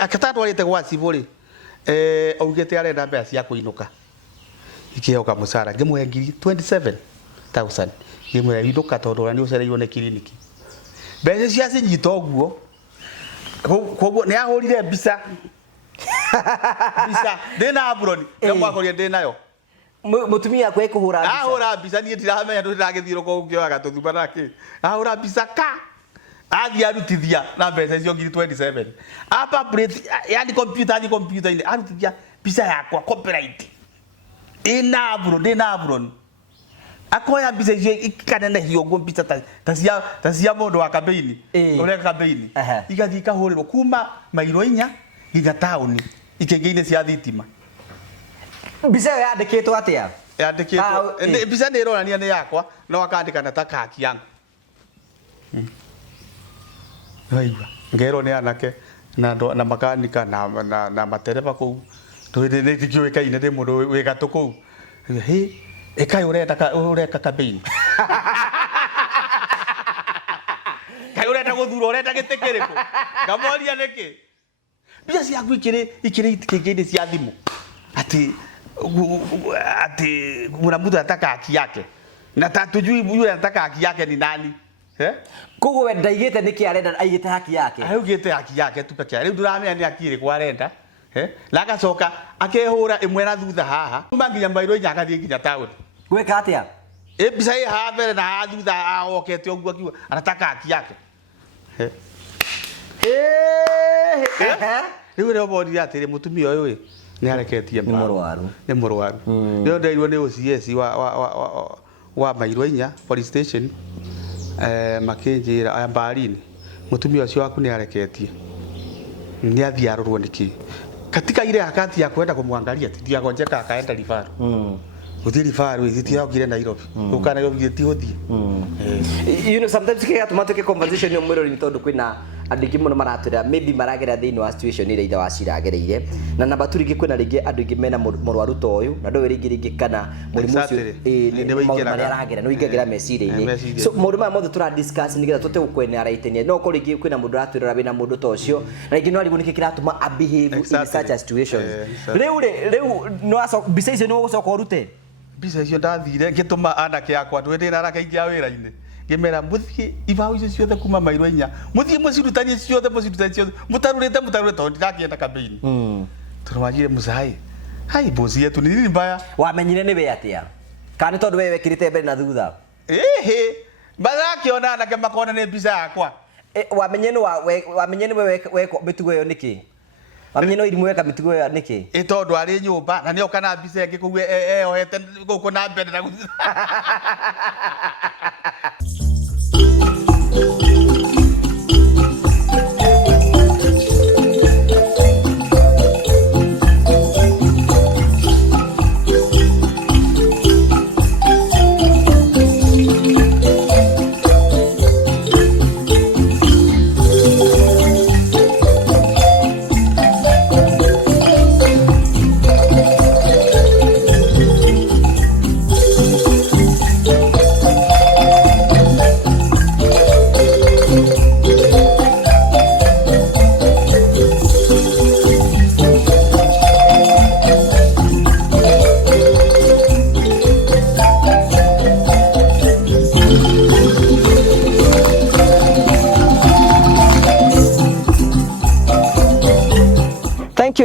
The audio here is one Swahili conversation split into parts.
Akatatwarite gwa ciburi augite arenda mbeca cia kuinuka ikioka musara ngimwe ngiri 27000 ngimwe inuka tondu ni ucereirwo ni kiriniki mbeca cia cinyita uguo koguo ni ahurire mbica ndina abroni ndamwakoria ndinayo mutumia kwe kuhura mbica ahura mbica ni ndiramenya ndiragithiruka ungioga tuthuba nake ahura mbica athi arutithia na mbeca icio ngiri 27 apa plate yani computer ini arutithia mbica yakwa copyright ndina abron akoya mbica icio ikanene hiongo mbica ta cia mundu wa kambeini ureka kambeini igathi ikahurirwo kuma mairo 4 nginya tauni ikengeine cia thitima mbica yandikitwo atia yandikitwo mbica ni ironania ni yakwa no akandika na takaki yangu Aiwa ngero ni anake na makanika na matereba ku twende ni tikioeka ine de mundu we gatuku he ekai ureka kambeini kai urenda guthura urenda gitekeriku ngamoria niki bia cia ikire itikengene cia thimu ati kuna mtu anataka haki yake na tatujui yule anataka haki yake ni nani kugo wenda igite niki arenda aigite haki yake augite haki yake tu peke riu nduramenya ni akire kwa arenda na agacoka akehura imwe na thutha haha manginya mairo nyagathie nginya tauni gweka atia mbica ĩ haha mbere na haha thutha ahokete ũguo akiuga anataka haki yake rĩu nĩ ũmonire atĩrĩ mũtumia ũyũ nĩ areketie nĩ mũrwaru nĩ ndeirwo nĩ OCS wa mairo 4 police station makinjira Mbarini mutumia ucio waku ni areketie ni athia arorwo niki katika ile akati ya kwenda kumwangalia tidia gonjeka akaenda rifaro uthi rifaro izitia ogire Nairobi ukana Nairobi ti uthi you know sometimes kaya tumatoke conversation yo mwero ni tondu kwina andiki muno maratwira maybe maragera thiini wa situation ire itha waciragereire na namba turigi kwina ringi andu ingi mena murwaru to uyu na ndo ringi kana murimu ucio ni mari aragera no ingegera meciri-ini so mundu ma mothe tura discuss nigetha tuti gukwene araitenia no ko ringi kwina mundu ratwira wina mundu to ucio na ringi no arigu niki kiratuma a behave in such a situation riu no aso bisa icio no gucoka urute bisa icio ndathire ngituma anake yakwa ndwendera arake ingia wira-ini gemera muthie ibao icio ciothe kuma mairo 4 muthie mucirutanie ciothe mutarurite tondu ndirakienda kambeini turumajire musai hai bosi yetu ni nini mbaya wamenyire ni we atia kana tondu wewe kirite mbere na thutha bazakiona anake makona ni mbica yakwa wamenye ni we mitugo yo niki wamenye no irimu weka mitugo yo niki tondu ari nyumba na nio kana mbica ingi kugue ohete guku na mbere na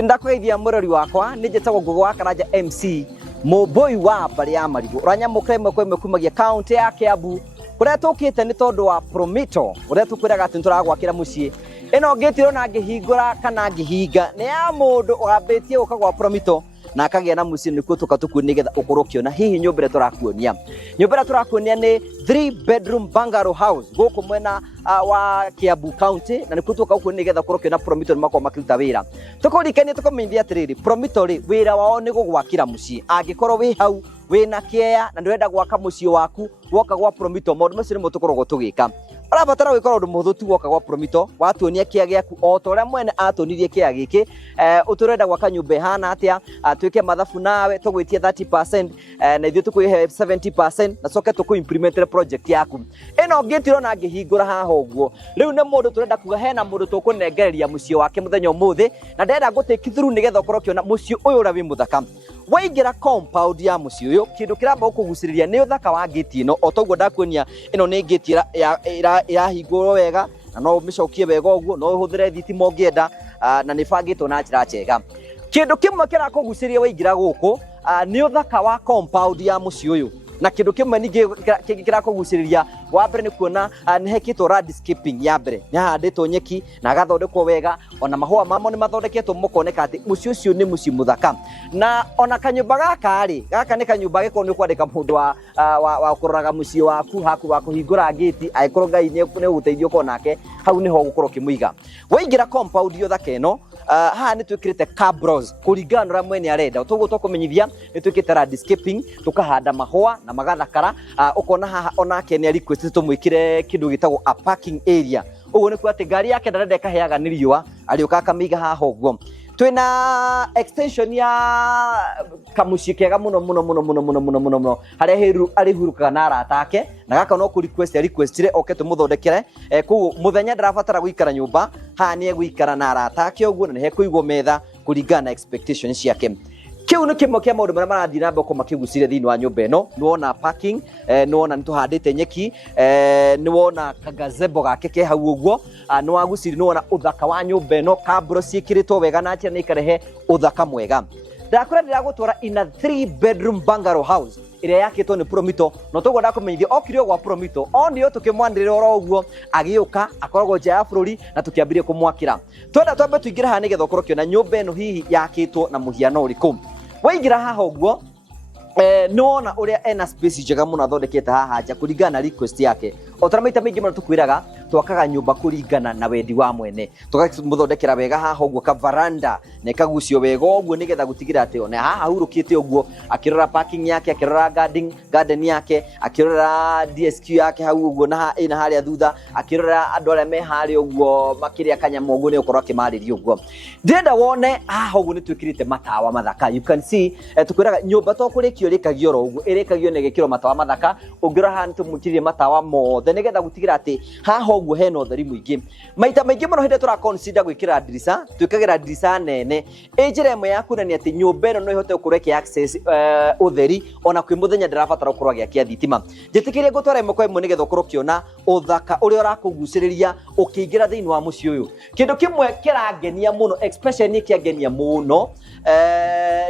ndakwithia murori wakwa ni jetagwo Ngugi wa Karanja MC muboi wa bari ya marigo uranyamukire mwe kumagia county ya Kiambu kuria tukite ni tondu wa Promito uria tukwiraga ati turagwakira mucii ino ngitiro na ngihingura kana ngihinga ni ya mundu ugambitie ukagwa Promito na akagia na mucii nikuo tukatukuonia nigetha ukorokio na hihi nyumbire turakuonia ni 3 bedroom bungalow house guku mwena wa Kiambu county na nikuo tukakuonia nigetha ukorokio na Promito makwa makiruta wira tukurikania tukomenyithia atiriri Promito ri wira wao ni gugwakira mucii angikorwo wi hau wina kiea na ndurenda gwaka mucii waku woka gwa Promito maundu macio nimo tukoragwo tugika Ũrabatara gwĩka ũndũ mũhũthũ tu woka gwa Promito, watuonia kĩa gĩaku o ta ũrĩa mwene atonirie kĩa gĩkĩ, ũtũrenda gwaka nyũmba ihana atĩa, twĩke mathabu nawe tũgwĩtie 30%, na ithuĩ tũkwĩhe 70%, na coke tũkũ-implement project yaku. Ĩno gate ũrona ngĩhingũra haha ũguo, rĩu nĩ mũndũ tũrenda kuga hena mũndũ tũkũnengereria mũciĩ wake mũthenya ũmũthĩ, na ndĩrenda gũ-take through nĩgetha ũkorwo ũkĩona mũciĩ ũyũ ũrĩa wĩ mũthaka. Waingĩra compound ya mũciĩ ũyũ, kĩndũ kĩramba gũkũgucĩrĩria nĩ ũthaka wa gate ĩno, o toguo ndakuonia ĩno nĩ gate ĩrahingũrwo wega, na no ũmĩcokie wega ũguo, no ũhũthĩre thitima ũngĩenda, na nĩ bangĩtwo na njĩra njega. Kĩndũ kĩmwe kĩrakũgucĩrĩria waingĩra gũkũ nĩ ũthaka wa compound ya mũciĩ ũyũ, na kĩndũ kĩmwe ningĩ kĩrakũgucĩrĩria wa mbere nĩ kuona nĩ hekĩtwo landscaping ya mbere, nĩ hahandĩtwo nyeki na agathondekwo wega, ona mahũa mamo nĩ mathondeketwo mũkoneka atĩ mũciĩ ũcio nĩ mũciĩ mũthaka. Na ona kanyũmba gaka nĩ kanyũmba gĩkorwo nĩ kwandĩka mũndũ wa kũroraga mũciĩ waku haku wa kũhingũra gate, angĩkorwo Ngai nĩ ũgũteithia ũkorwo nake hau nĩho ũgũkorwo ũkĩmũiga. Waingĩra compound yo thaka ĩno, haha nĩ twĩkĩrĩte cabros kũringana na ũrĩa mwene arenda. Toguo tũkũmenyithia nĩ twĩkĩte landscaping, tũkahanda mahũa na magathakara, ũkona haha onake nĩ request tũmwĩkĩre kĩndũ gĩtagwo a parking area. Ũguo nĩ kuga atĩ ngari yake ndarenda ĩkaheaga nĩ riũa, arĩũka akamĩiga haha ũguo. Twina extension ya kamuciĩ kega mũno harĩa arĩhurũkaga na arata ake, na gaka no kũ requestire oke tũmũthondekere. Koguo mũthenya ndarabatara gũikara nyũmba, haha nĩ egũikara na arata ake ũguo, na nĩ hekũigwo metha kũringana na expectations ciake. Kiu nĩ kimwe kĩa maũndũ marĩa marathiĩ na mbere makĩgucĩrĩria thĩinĩ wa nyũmba ĩno. Nĩ wona parking, nĩ wona nĩ tũhandĩte nyeki, nĩ wona kagazebo gake ke hau ũguo, nĩ wagucĩrĩria, nĩ wona ũthaka wa nyũmba ĩno, kabro ciĩkĩrĩtwo wega na atĩa nĩ ikarehe ũthaka mwega. Ndakũra ndĩragũtwara in a 3-bedroom bungalow house ĩrĩa yakĩtwo nĩ Promito, no toguo ndakũmenyithia okire gwa Promito, onio tũkĩmwanĩrĩra oro ũguo, agĩũka akoragwo nja ya bũrũri na tũkĩambĩrĩria kũmwakĩra. Twenda twambe tũingĩre haha nĩgetha ũkorwo ũkĩona nyũmba ĩno hihi yakĩtwo na mũhiano ũrĩkũ. Waingĩra haha ũguo, nĩ wona ũrĩa ena space njega mũno athondekete haha nja kũringana na request yake. O ta maita maingĩ mũno tũkwĩraga twakaga nyũmba kũringana na wendi wa mwene, tũkamũthondekera wega haha ũguo ka veranda na ĩkagucio wega ũguo nĩgetha gũtigĩra atĩ ona haha hurũkĩte ũguo, akĩrora parking yake, akĩrora garden yake, akĩrora DSQ yake hau ũguo na ĩna harĩa thutha, akĩrora andũ arĩa me harĩa ũguo makĩrĩa kanyamũ ũguo nĩ ũkorwo akĩmarĩria ũguo. Ndĩrenda wone haha ũguo nĩ twĩkĩrĩte matawa mathaka. You can see tũkwĩraga nyũmba to kũrĩkio ĩrĩkagio oro ũguo, ĩrĩkagio na ĩgekĩrwo matawa mathaka. Ũngĩrora haha nĩ tũmwĩkĩrire matawa mothe nĩgetha gũtigĩra atĩ haha ũguo hena ũtheri mũingĩ. Maita maingĩ mũno hĩndĩ tũra consider gwĩkĩra ndirica, twĩkagĩra ndirica nene. Njĩra ĩmwe ya kuonania atĩ nyũmba ĩno no ĩhote gũkorwo ĩkĩ access ũtheri ona kwĩ mũthenya ndĩrabatara gũkorwo agĩakia thitima. Njĩtĩkĩrie ngũtwara ĩmwe kwa ĩmwe nĩgetha ũkorwo ũkĩona ũthaka ũrĩa ũrakũgucĩrĩria ũkĩingĩra thĩinĩ wa mũciĩ ũyũ. Kĩndũ kĩmwe kĩrangenia mũno, especially kĩangenia mũno,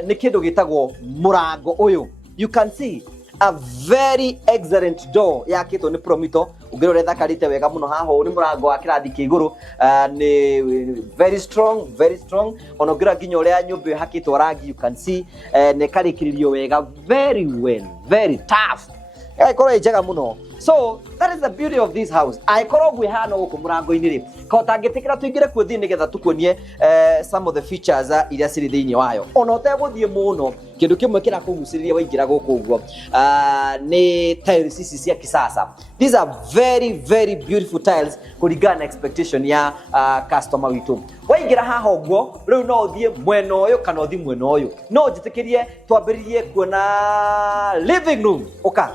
nĩ kĩndũ gĩtagwo mũrango ũyũ. You can see a very excellent door yakĩtwo nĩ Promito. Ũngĩrora ĩthakarĩte wega mũno haha, nĩ mũrango wa kĩrathi kĩa igũrũ, nĩ very strong. Ona ũngĩrora nginya ũrĩa nyũmba ĩyo hakĩtwo rangi, you can see nĩ karĩkĩrĩrio wega very well, very tough. Ĩkorwo njega mũno. So that is the beauty of this house. Aikorwo gwĩ hano gũkũ mũrango-inĩ rĩ, kota ngĩtĩkĩra tũingĩre kuo thĩ nĩgetha tũkuonie some of the features iria cirĩ thĩinĩ wayo. Ona ũtegũthiĩ mũno, kĩndũ kĩmwe kĩrakũgucĩrĩria waingĩra gũkũ ũguo nĩ tiles ici cia kisasa. These are very beautiful tiles kũringana na expectation ya customer witũ. Waingĩra haha ũguo, rĩu no ũthiĩ mwena ũyũ kana ũthiĩ mwena ũyũ. No njĩtĩkĩrie twambĩrĩrie kuona living room. Ũka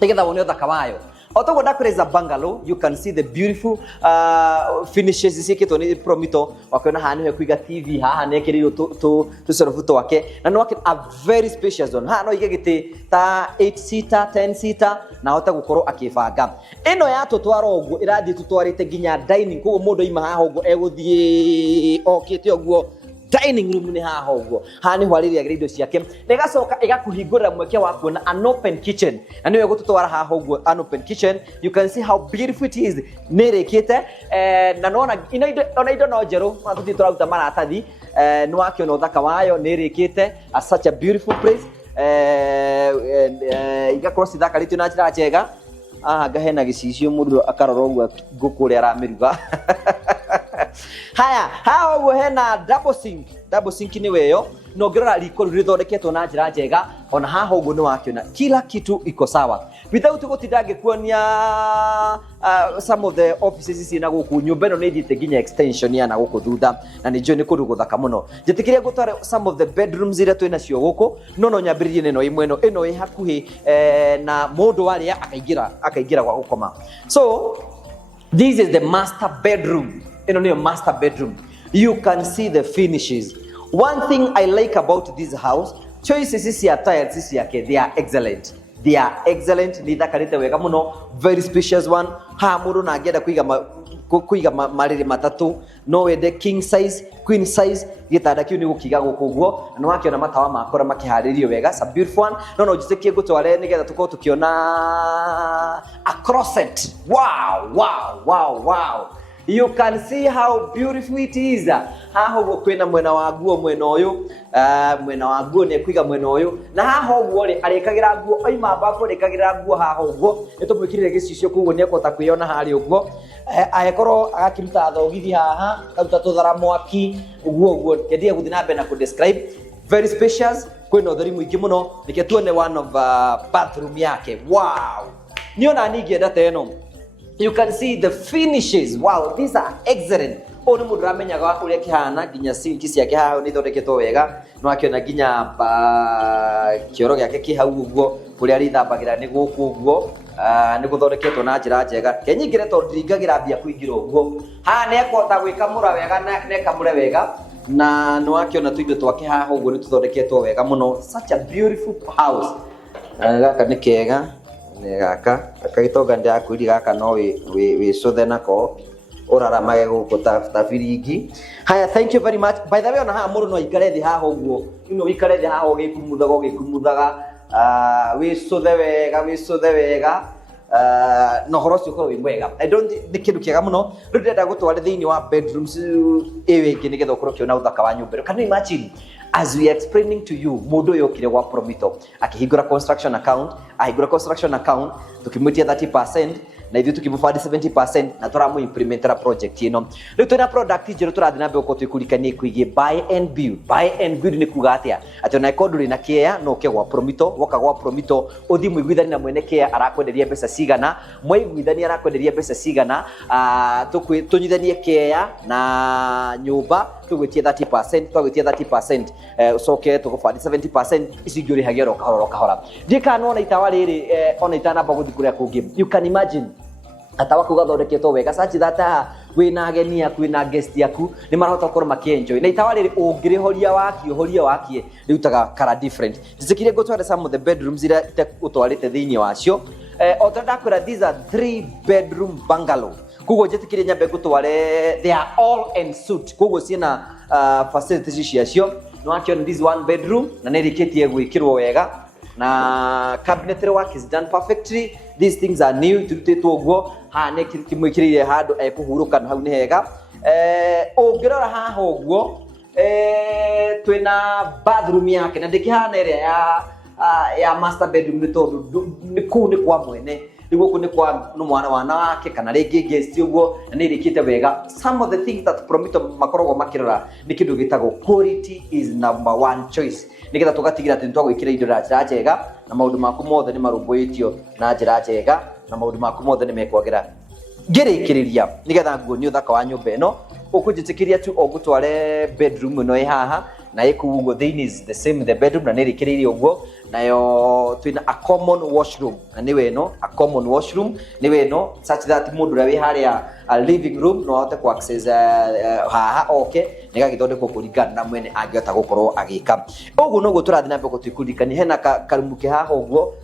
nĩgetha wone ũthaka wayo. O toguo ndakwĩra bungalow, you can see the beautiful finishes ciĩkĩtwo nĩ Promito. Wakĩona haha nĩho kũiga TV, haha nĩ ekĩrĩirwo tũcorobu twake, na nĩ wakĩona a very spacious zone. Haha no ige gĩtĩ ta 8 seater, 10 seater, na ahote gũkorwo akĩbanga. Ĩno ya tũtwara ũguo ĩrathiĩ tũtwarĩte nginya dining, koguo mũndũ oima haha ũguo egũthiĩ okĩte ũguo dining room ni haha ũguo. Haha nĩho arĩrĩagĩra indo ciake, na ĩgacoka ĩgakũhingũrĩra mweke wa kuona an open kitchen, na nĩyo ĩgũtũtwara haha ũguo an open kitchen. You can see how beautiful it is. Nĩ ĩrĩkĩte na nona ona indo no njerũ, ona tũthiĩ tũraruta maratathi. Nĩ wakĩona ũthaka wayo, nĩ ĩrĩkĩte such a beautiful place. Igakorwo cithakarĩtio na njĩra njega. Haha hena gĩcicio mũndũ akarora ũguo ngũkũ ũrĩa aramĩruga. Haya, haha ũguo hena double sink nĩ weyo, no ngirora riko rithondeketwo na njira njega ona haha uguo ni wakiona kila kitu iko sawa without gutinda ngikuonia some of the offices ici na guku nyumba ino ni thite nginya extension ya na guku thutha na ni njoni kundu guthaka muno njitikiria gutware some of the bedrooms iria twina cio guku no nyambiririe neno imwe ino hakuhi na mundu waria akaingira gwa gukoma. So this is the master bedroom. Ino ni master bedroom. You can see the finishes. One thing I like about this house, choices isi ya tiles isi yake, they are excellent. They are excellent. Ni thakarite wega muno, very spacious one. Ha mundu na angenda kuiga mariri matatu, no wende king size, queen size, gitanda kiu ni gukiga gukuguo, no wakiona matawa makora makiharirio wega. It's a beautiful one. No jitikie gutware nigetha tuko tukiona a closet. Wow. You can see how beautiful it is. Haha uguo kwina mwena wa nguo mwena uyu, mwena wa nguo ni kwiga mwena uyu, na haha uguo ri arikagira nguo oima bako rikagira nguo haha uguo nitumwikirire gicicio kuguo ni ekota kwiona hari uguo aekoro agakiruta thogithi haha karuta tuthara mwaki uguo kendie guthi na mbere na ku describe. Very spacious, kwina utheri mwingi muno, nike tuone one of bathroom yake. Wow, niona ningienda teno. You can see the finishes. Wow, these are excellent. Oni mundu ramenyaga uria kihana nginya sinki ciake haha ni thondeketwo wega, no akiona nginya kioro giake kihau uguo kuria rithambagira ni guku uguo ni guthondeketwo na njira njega. Kenyingire tondu ndingagira mbia kuingira uguo haha ni ekota gwikamura wega na ekamure wega na no akiona tuindo twake haha uguo ni tuthondeketwo wega muno. Such a beautiful house. Gaka ni kega gaka akagitonga ndi akwiri gaka no we cuthe nako uraramage guku ta biringi. Haya, thank you very much. By the way, ona haha mundu no ikare thi haha uguo ino ikare thi haha ugikumuthaga we cuthe wega no horo cio korwo wi mwega. I don't ni kindu kiega muno ru ndenda gutware thiini wa bedrooms ewe ingi nigetha ukorwo kiona uthaka wa nyumba. Can you imagine as we are explaining to you mundu uyu kire gwa Promito akihingura construction account tukimwitia 30% na ithu tukimufadi 70% na turamu implementera project ino. Riu twina product njeru turathi na mbeko twikurikanie kwigie buy and build ni kuga atia ati ona ikoduri na kia no ke gwa Promito woka gwa Promito uthi muiguithani na mwene kia arakwenderia mbeca cigana muiguithani arakwenderia mbeca cigana tunyithanie kia na nyumba tugwitie 30% soke tukufadi 70% isijuri hagiero kahora ndikana ona itawa riri ona itana baguthi kuria kungi. You can imagine atawa kugathondeketwo wega sachi that wina ageni yaku wina guest yaku ni marahota gukorwo makienjoy na itawa riri ungirihoria wakie riutaga kara different. Ndikire gutware some of the bedrooms ira utwarite thiini wacio otonda kwira these are 3 bedroom bungalow kugo njitikire nyambe gutware they are all en suite kugo ciina facilities ciacio no akiona this one bedroom na nirikitie gwikirwo wega na cabinetry work is done perfectly. These things are new turutetwo uguo ha ne kimwikirire handu ekuhuruka hau ni hega. Ungirora haha uguo twina bathroom yake na ndikihana area ya master bedroom ni tondu ni kwa mwene niguo ni kwa no mwana wake kana ringi guest uguo na nirikite wega. Some of the things that Promito makorogo makirora ni kindu gitagwo quality is number 1 choice. Nigetha tugatigira ati twagwikira indo na njira njega na maundu maku mothe ni marumbuitio na njira njega na maundu maku mothe ni mekwagira ngirikiriria nigetha nguoni uthaka wa nyumba ino ukunjitikiria tu ogutware bedroom ino haha na ikuguo thini is the same the bedroom na nirikiriria uguo nayo twina a common washroom na niwe no a common washroom niwe no such that mundu ria wi haria a living room no ahote ku access haha okay nigagithondekwo kuringana na mwene angiota gukorwo agika uguo no guturathi na mbeko twikurikani hena karumu ke haha uguo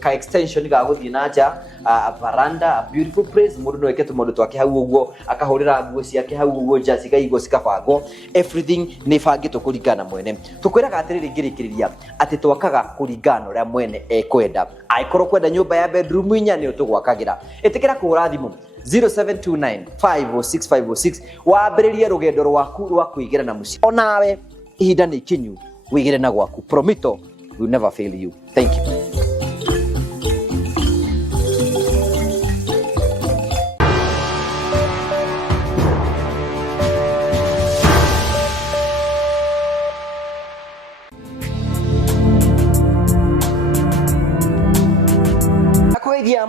ka extension ga guthii na nja a veranda, a beautiful place mundu no eketu mundu twake hau uguo akahurira nguo ciake hau uguo nja cigaigwo cikabangwo everything ni bangitwo kuringana mwene. Tukwiraga atiriri ngirikiriria ati twakaga kuringana uria mwene ekwenda aikorwo kwenda nyumba ya bedroom inya ni utugwakagira itikira kuhura thimu 0729506506 wambiririe rugendo rwaku rwa kuigira na muci onawe ihinda ni kinyu wigire na gwaku. Promito will never fail you. Thank you.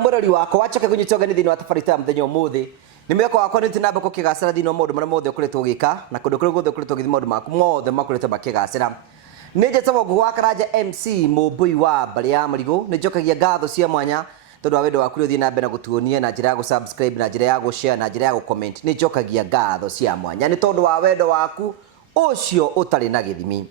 murori wako wachoke kunyitoga ni thini wa tabarĩra ya mũthenya ũmũthĩ nĩ mweko wakwa nĩ tinamba kũkĩgacĩra thĩinĩ wa maũndũ marĩa mothe ũkoretwo ũgĩka na kũndũ kũrĩa guothe ũkoretwo ũgĩthiĩ maũndũ maku mothe makoretwo makĩgacĩra. Nĩ njĩtagwo Ngũgũ wa Karanja MC mũmbũi wa mbarĩ ya marigũ. Nĩ njokagia ngatho cia mwanya tondũ wa wendo waku ũthiĩ na mbere na gũtuonia na njĩra ya gũ-subscribe na njĩra ya gũ-share na njĩra ya gũ-comment. Nĩ njokagia ngatho cia mwanya nĩ tondũ wa wendo waku ũcio ũtarĩ na gĩthimi.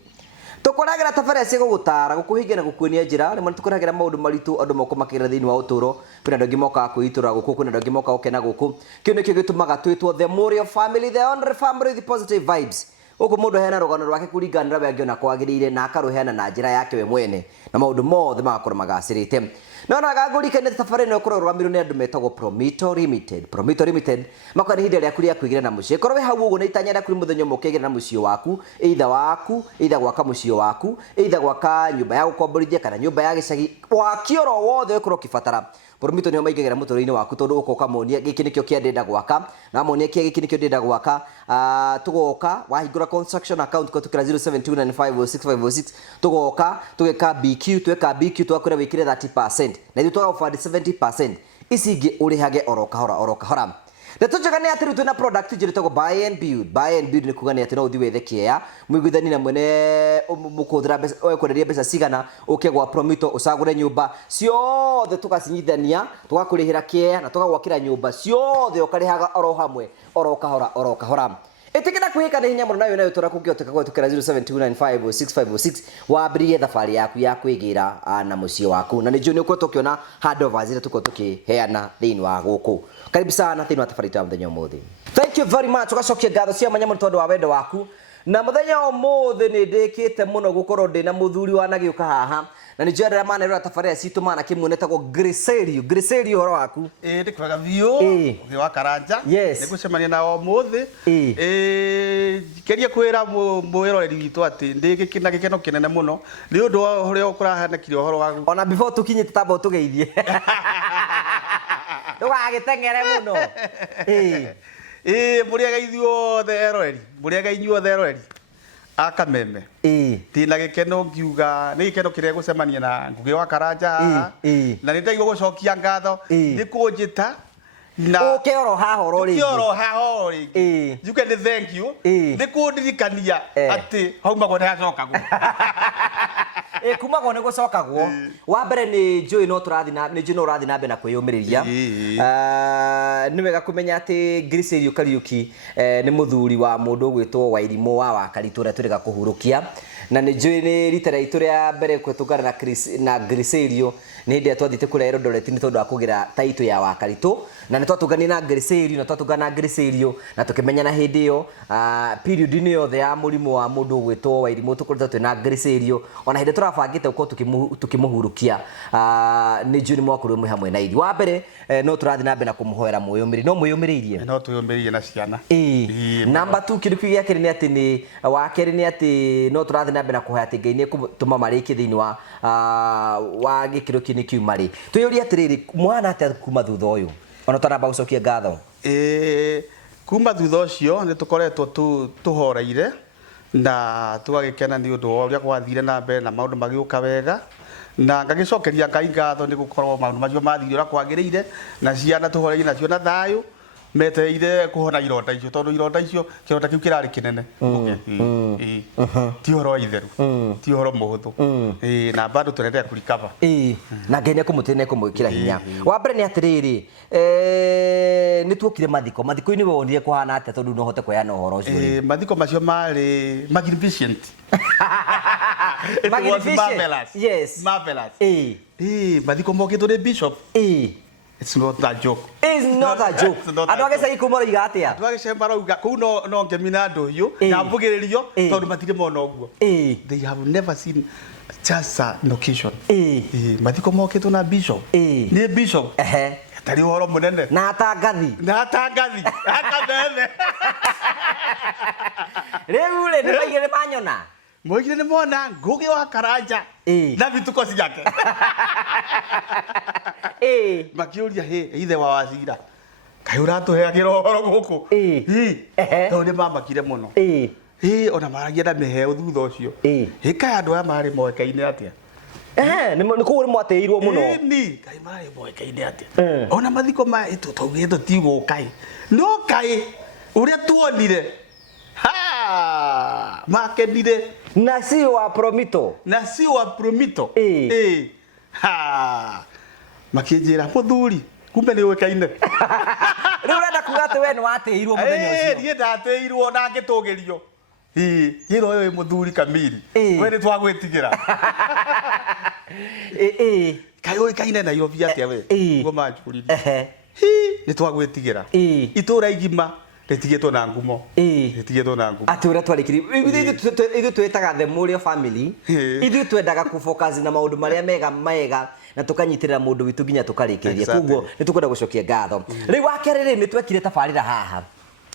Tukoragĩra tabarĩra cia gũgũtara gũkũhingia na gũkuonia njĩra rĩmwe tukoragĩra maũndũ maritũ andũ moko makĩgera thĩinĩ wa ũtũro. Kwĩna andũ angĩ mokaga kwĩitũra gũkũ, kwĩna andũ angĩ mokaga gũkena gũkũ. Kĩu nĩkĩo gĩtũmaga twĩtwo the Morio family, the only family with positive vibes. Ũguo mũndũ heana rũgano rwake kũringana na rũrĩa angĩona kwagĩrĩire na akarũheana na njĩra yake we mwene na maũndũ mothe magakorwo magacĩrĩte. No gagũrikania tabarĩra ĩno ĩkorwo rũgamĩrĩirwo nĩ andũ metagwo Promito Limited. Promito Limited makorwo nĩ ihinda rĩaku rĩa kwĩgĩra na mũciĩ. Korwo wĩ hau ũguo na itanya rĩaku nĩ mũthenya ũmwe ũkĩgĩra na mũciĩ waku, either waku, either gwaka mũciĩ waku, either gwaka nyũmba ya gũkomborithia kana nyũmba ya gĩcagi, waki oro wothe ũkorwo ũkĩbatara. Promito nĩo maigagĩra mũtũrĩre-inĩ waku tondũ ũkoka monia gĩkĩ nĩkĩo kĩa ndĩrenda gwaka na monia kĩa gĩkĩ nĩkĩo ndĩrenda gwaka. Tugoka wahingũra construction account kwa tukira 0729506506 tugoka tugeka BQ tweka BQ twakũra wĩkire 30% na ithuĩ tũgagũbandi 70%. Ici ingĩ ũrĩhage oro kahora. Nĩtũnjega nĩ atĩ rĩu twĩna product njĩrĩtagwo buy and build. Buy and build nĩ kuga nĩ atĩ no ũthiĩ wethe kĩeya mũiguithanie na mwene mũkũhũthĩra mbeca ũkwenderia mbeca cigana ũke gwa Promito ũcagũre nyũmba ciothe tũgacinyithania tũgakũrĩhĩra kĩeya na tũgagwakĩra nyũmba ciothe ũkarĩhaga oro hamwe oro kahora. Ĩtĩkĩra kwĩhĩka nĩ hinya mũno nayo tũra kũngĩhoteka gwĩtũkĩra 0729506506 wambĩrĩrie thabarĩ yaku ya kwĩgĩra na mũciĩ waku. Na nĩnjũĩ nĩ ũkoretwo ũkĩona handovers iria tũkorwo tũkĩheana thĩinĩ wa gũkũ. Karibu sana thĩinĩ wa tabarĩra ya mũthenya ũmũthĩ. Thank you very much. Ũgacokia ngatho cia mwanya mũno tondũ wa wendo waku. Na mũthenya ũmũthĩ nĩ ndĩkĩte mũno gũkorwo ndĩ na mũthuri wanagĩũka haha na nĩ njĩra manerora tabarĩra citũ mana kĩmuonetagwo Griselio. Griselio ũhoro waku? Ndĩ kwega biũ Ngũgĩ wa Karanja. Nĩ ngũcemania na ũmũthĩ. Keria kwĩra mwĩroreri witũ atĩ ndĩ na gĩkeno kĩnene mũno nĩ ũndũ wa ũrĩa ũkũrahanĩkire ũhoro waku. Ona before tũkinyĩte tamba ũtũgeithie. Ndũgagĩteng'ere mũno. Mũrĩega ithuothe eroreri, mũrĩega inyuothe eroreri a Kameme. Ndĩna gĩkeno ngiuga nĩ gĩkeno kĩrĩa gũcemania na Ngũgĩ wa Karanja haha na nĩ ndaigua gũcokia ngatho nĩ kũnjĩta na ũkĩoro haha oro rĩngĩ njuge nĩ thank you nĩ kũndirikania atĩ haumagwo nĩ hacokagwo. Kumagwo nĩ gũcokagwo. Wa mbere nĩ njũĩ no tũrathiĩ no ũrathiĩ na mbere na kwĩyũmĩrĩria. Nĩ wega kũmenya atĩ Griselio Kariuki nĩ mũthuri wa mũndũ ũgwĩtwo Wairimũ wa Wakaritũ ũrĩa tũrĩga kũhurũkia. Na nĩ njũĩ nĩ rita rĩitũ rĩa mbere kũhĩtũkana na Griselio nĩ hĩndĩ ĩrĩa twathiĩte kũrĩa Eldoret nĩ tondũ wa kũgĩra taitũ ya Wakaritũ na nĩ twatũngania na Griselio na twatũngana na Griselio na tũkĩmenyana hĩndĩ ĩyo period-inĩ yothe ya mũrimũ wa mũndũ ũgwĩtwo Wairimũ tũkoretwo twĩna Griselio ona hĩndĩ tũrabangĩte gũkorwo tũkĩmũhurũkia. Nĩ njũĩ nĩ mwakorirwo mwĩ hamwe na ithuĩ. Wa mbere no tũrathiĩ na mbere na kũmũhoera mwĩyũmĩrĩrie. No mwĩyũmĩrĩirie? No twĩyũmĩrĩrie na ciana. Number 2 kĩndũ kĩu gĩa kerĩ nĩ atĩ wa kerĩ nĩ atĩ no tũrathiĩ na mbere na kũhoya atĩ Ngai nĩ ekũtũma marĩkie thĩinĩ wa gĩkĩro kĩu marĩ. Twĩyũrie atĩrĩrĩ mwana atĩa kuma thutha ũyũ ona tũramba gũcokia ngatho? Kuma thutha ũcio nĩ tũkoretwo tũhoreire na tũgagĩkena nĩ ũndũ wa ũrĩa gwathire na mbere na maũndũ magĩũka wega na ngagĩcokeria Ngai ngatho nĩ gũkorwo maũndũ macio mathire ũrĩa kwagĩrĩire na ciana tũhoreire nacio na thayũ metereire kuhona ironda icio tondu ironda icio kironda kiu kirari kinene ti horo itheru ti horo muhuthu na bado tunaendelea kulikava na Ngai nĩekũmũteithia nĩekũmwĩkĩra hinya. Wa mbere nĩ atĩrĩrĩ nĩtuokire mathiko-inĩ wonire kũhana atĩa tondu no hote kũheana ũhoro ũcio? Mathiko macio marĩ magnificent. Magnificent. Yes. Marvelous. Mathiko mokĩtwo nĩ bishop. It's not a joke. It's not a joke. Andũ agĩcagi kumora igatia. Andũ agĩcagi marauga kũu no ngemina andũ hiũ na mbugĩrĩrio tondũ matirĩ mona ũguo. They have never seen just an occasion. Mathiko mokĩtwo na bishop. Nĩ bishop. Tari ũhoro mũnene. Na atangathi. Akameme. Rĩu nĩ maigĩrĩ manyona. Moigire nĩ mona Ngũgĩ wa Karanja na vituko ciake. Makiuria ithe wa Wacira kaĩ ũratũheagĩra ũhoro gũkũ tondũ nĩ mamakire mũno ona maragia na mĩheo thutha ũcio kaĩ andũ aya marĩ moĩkaine atĩa nĩ kũrĩ mwateirwo mũno ni kai mai boy kai nĩ atĩa ona mathiko ma tũtũgĩtwo tigwo kai no kai ũrĩa tuonire ha makenire na si wa Promito ha makĩnjĩra mũthuri kumbe nĩ ũĩkaine rĩu ũrenda kuga atĩ we nĩ wateirwo mũthenya ũcio niĩ ndateirwo na ngĩtũgĩrio hĩro ũyũ mũthuri Kamiri we nĩ twagwĩtigĩra kai ũĩkaine Nairobi atĩa we guo manjũririe nĩ twagwĩtigĩra itũra igima rĩtigĩtwo na ngumo atĩ ũrĩa twarĩkiri ithuĩ twĩtaga the Murio family ithuĩ twendaga kũfocus na maũndũ marĩa mega na tukanyitĩrĩra mũndũ witũ nginya tũkarĩkĩrĩria koguo nĩ tũkwenda gũcokia ngatho rĩu wa kerĩ nĩ twekire tabarĩra haha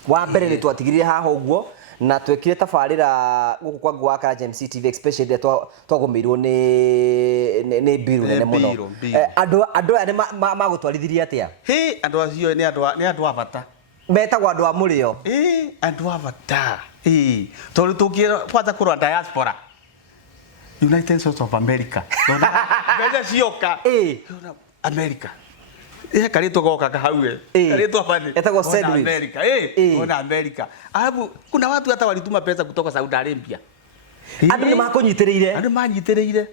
wa mbere nĩ twatigirire haha ũguo na twekire tabarĩra gũkũ kwa Ngũgĩ wa Karanja MCTV especially twagũmĩirwo nĩ mbiru nene mũno andũ aya magũtwarithirie atĩa andũ acio nĩ andũ a bata metagwo andũ a mũrĩo andũ a bata tondũ tũkĩbata kũrũa diaspora United States of America mbeca cioka America karitwo goka kahaue karitwo bani etagwo sandwich America ona America alafu kuna watu hata walituma pesa kutoka Saudi Arabia andũ nĩ makũnyitĩrĩire andũ manyitĩrĩire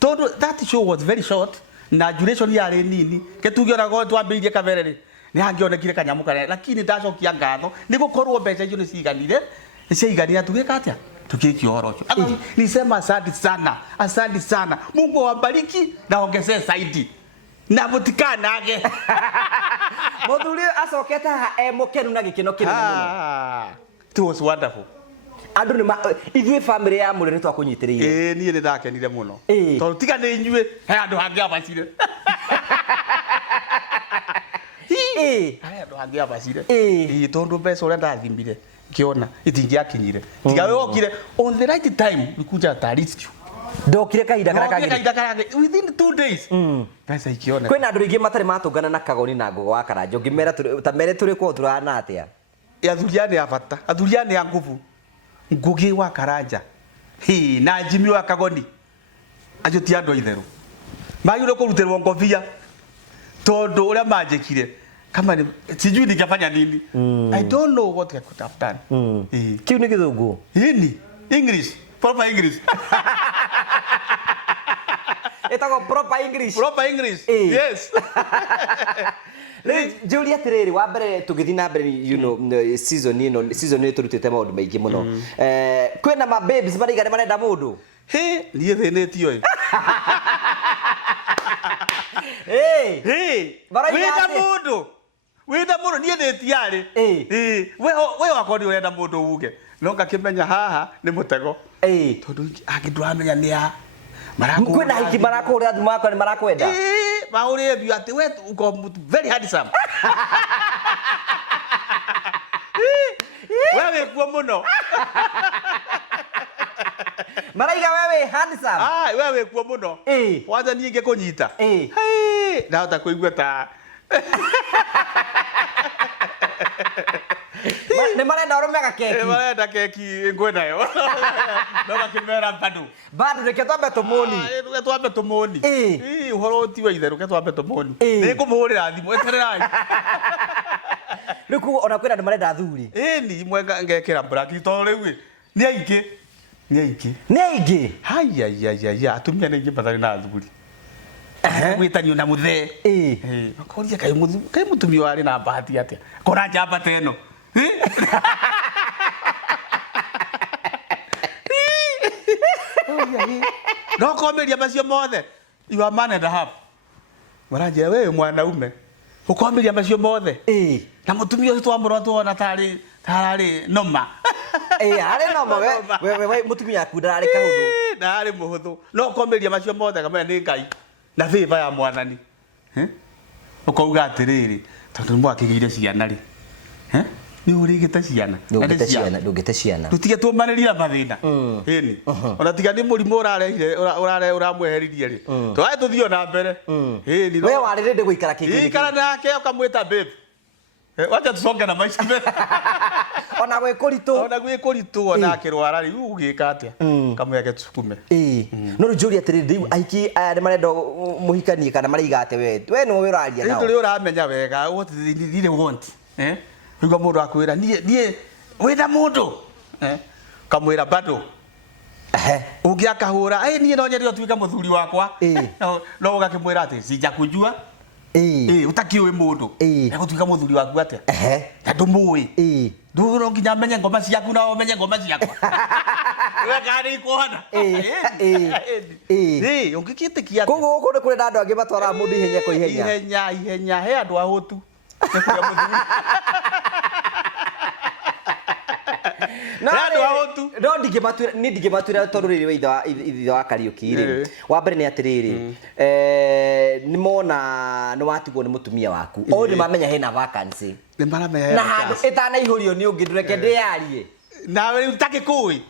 tondu that show was very short na duration yarĩ nini ketugĩora go twambĩrĩrie kaberere nĩ hangĩonekire kanyamu kare lakini ndacokia ngatho nĩ gũkorwo mbeca icio nĩ ciiganire tugĩka atĩa tukikio horo hicho nisema asante sana Mungu awabariki na ongezee zaidi na mutikanage muthuri acokete haha mukenu na gikeno kinene muno it was wonderful andu nĩ ithuĩ family ya Mũrĩo nĩ twakũnyitĩrĩire niĩ nĩ ndakenire mũno tondũ tiga nĩ inyuĩ he andũ hangĩ abacire andũ hangĩ abacire tondũ mbeca ũrĩa ndathimire kiona itingĩakinyire tiga we okire on the right time nikuja tarisi ndokire kahinda karĩa within 2 days pesa ikiona kwĩna andũ aingĩ matarĩ matũngana na Kagoni na Ngũgĩ wa Karanja ngĩmera ta mere tũrĩ kwa turana atĩa athuriani ya bata athuriani ya nguvu Ngũgĩ wa Karanja na Jimmy wa Kagoni acio ti andũ itherũ magĩrĩirwo kũrutĩrwo ngobia tondũ ũrĩa manjĩkire kama sijui ningefanya nini I don't know what I could have done kiu nĩ gĩthũngũ English proper English etagwo proper English yes Julia atĩrĩrĩ wa mbere tũgĩthiĩ na mbere season nĩ tũrutĩte maũndũ maingĩ mũno kwĩna ma babes marĩigane marenda mũndũ niĩ thĩnĩtio wĩna mũndũ niĩ ndĩtiarĩ we wakwa nĩ ũrenda mũndũ uge no ngakĩmenya haha nĩ mũtego tondũ angĩndũramenya nĩ ya kwĩna hiki marakũhũrĩra thimũ yakwa nĩ marakwenda mahũrĩre biũ atĩ we uko very handsome we wĩkuo mũno maraiga we wĩ handsome we wĩkuo mũno wanja niĩ ngĩkũnyita ndahota kũigua ta nĩ marenda ũrũme keki marenda keki ngwenayo no gakĩmera bado reke twambe tũmũni reke twambe tũmũni ũhoro ti wa itherũ reke twambe tũmũni nĩ ngũmũhũrĩra thimũ etererai rĩu kuguo ona kwĩna andũ marenda athuri ni imwe ngekĩra black tondũ rĩu nĩ aingĩ hayayaya atumia nĩ aingĩ matarĩ na athuri gwitanio na muthe akoria kai mutumia wari na bahati atia kora njamba teno no komeria macio mothe you are man and a half maranje wewe mwanaume ukomeria macio mothe na mutumia ũcio twamũrwo tuona tarĩ noma arĩ noma we mutumia aku ndarĩ kahũthũ ndarĩ mũhũthũ no komeria macio mothe kamenya nĩ Ngai na favor ya mwathani ukauga atiriri tondu mwakigire ciana ri ni urigite ciana ndungite ciana tutige tumanĩria mathina ni ona tiga ni mũrimũ uramweheririe ri twae tuthio na mbere ni we warĩ rĩndĩ gũikara kĩngĩ ikara nake ukamwĩta babe Wacha tusonge na maisha mbele. Ona gwe kuritu. Ona gwe kuritu ona kirwara riu ugika atia. Kamu yake tukume. No njuri atiri riu aiki aya ni marenda muhikanie kana marigate we. We no wiraria nao. Ndio uramenya wega what they want. Higo mundu akwira nie wina mundu. Kamwira bado. Ungiakahura nie no nyeri otuika muthuri wakwa. No ugakimwira ati sijakujua. Utakiwe mundu. Egutuika muthuri waku atia. Na ndumui. Nduro nginya menye ngoma ciaku na menye ngoma ciaku. We kari kuona. Ungikitikia. Kogo ko kuri ndandu angi batwara mundu ihenya ko ihenya. Ihenya he andu ahotu. Nikuya muthuri. No ndigimatwira tondu riri ithe wa Kariuki ri wa mbere ni atiriri ni mona no watigwo ni mutumia waku o ni mamenya hena vacancy ni maramenya hena na handu itana ihurio ni ungi ndureke ndiarie nawe utaki kui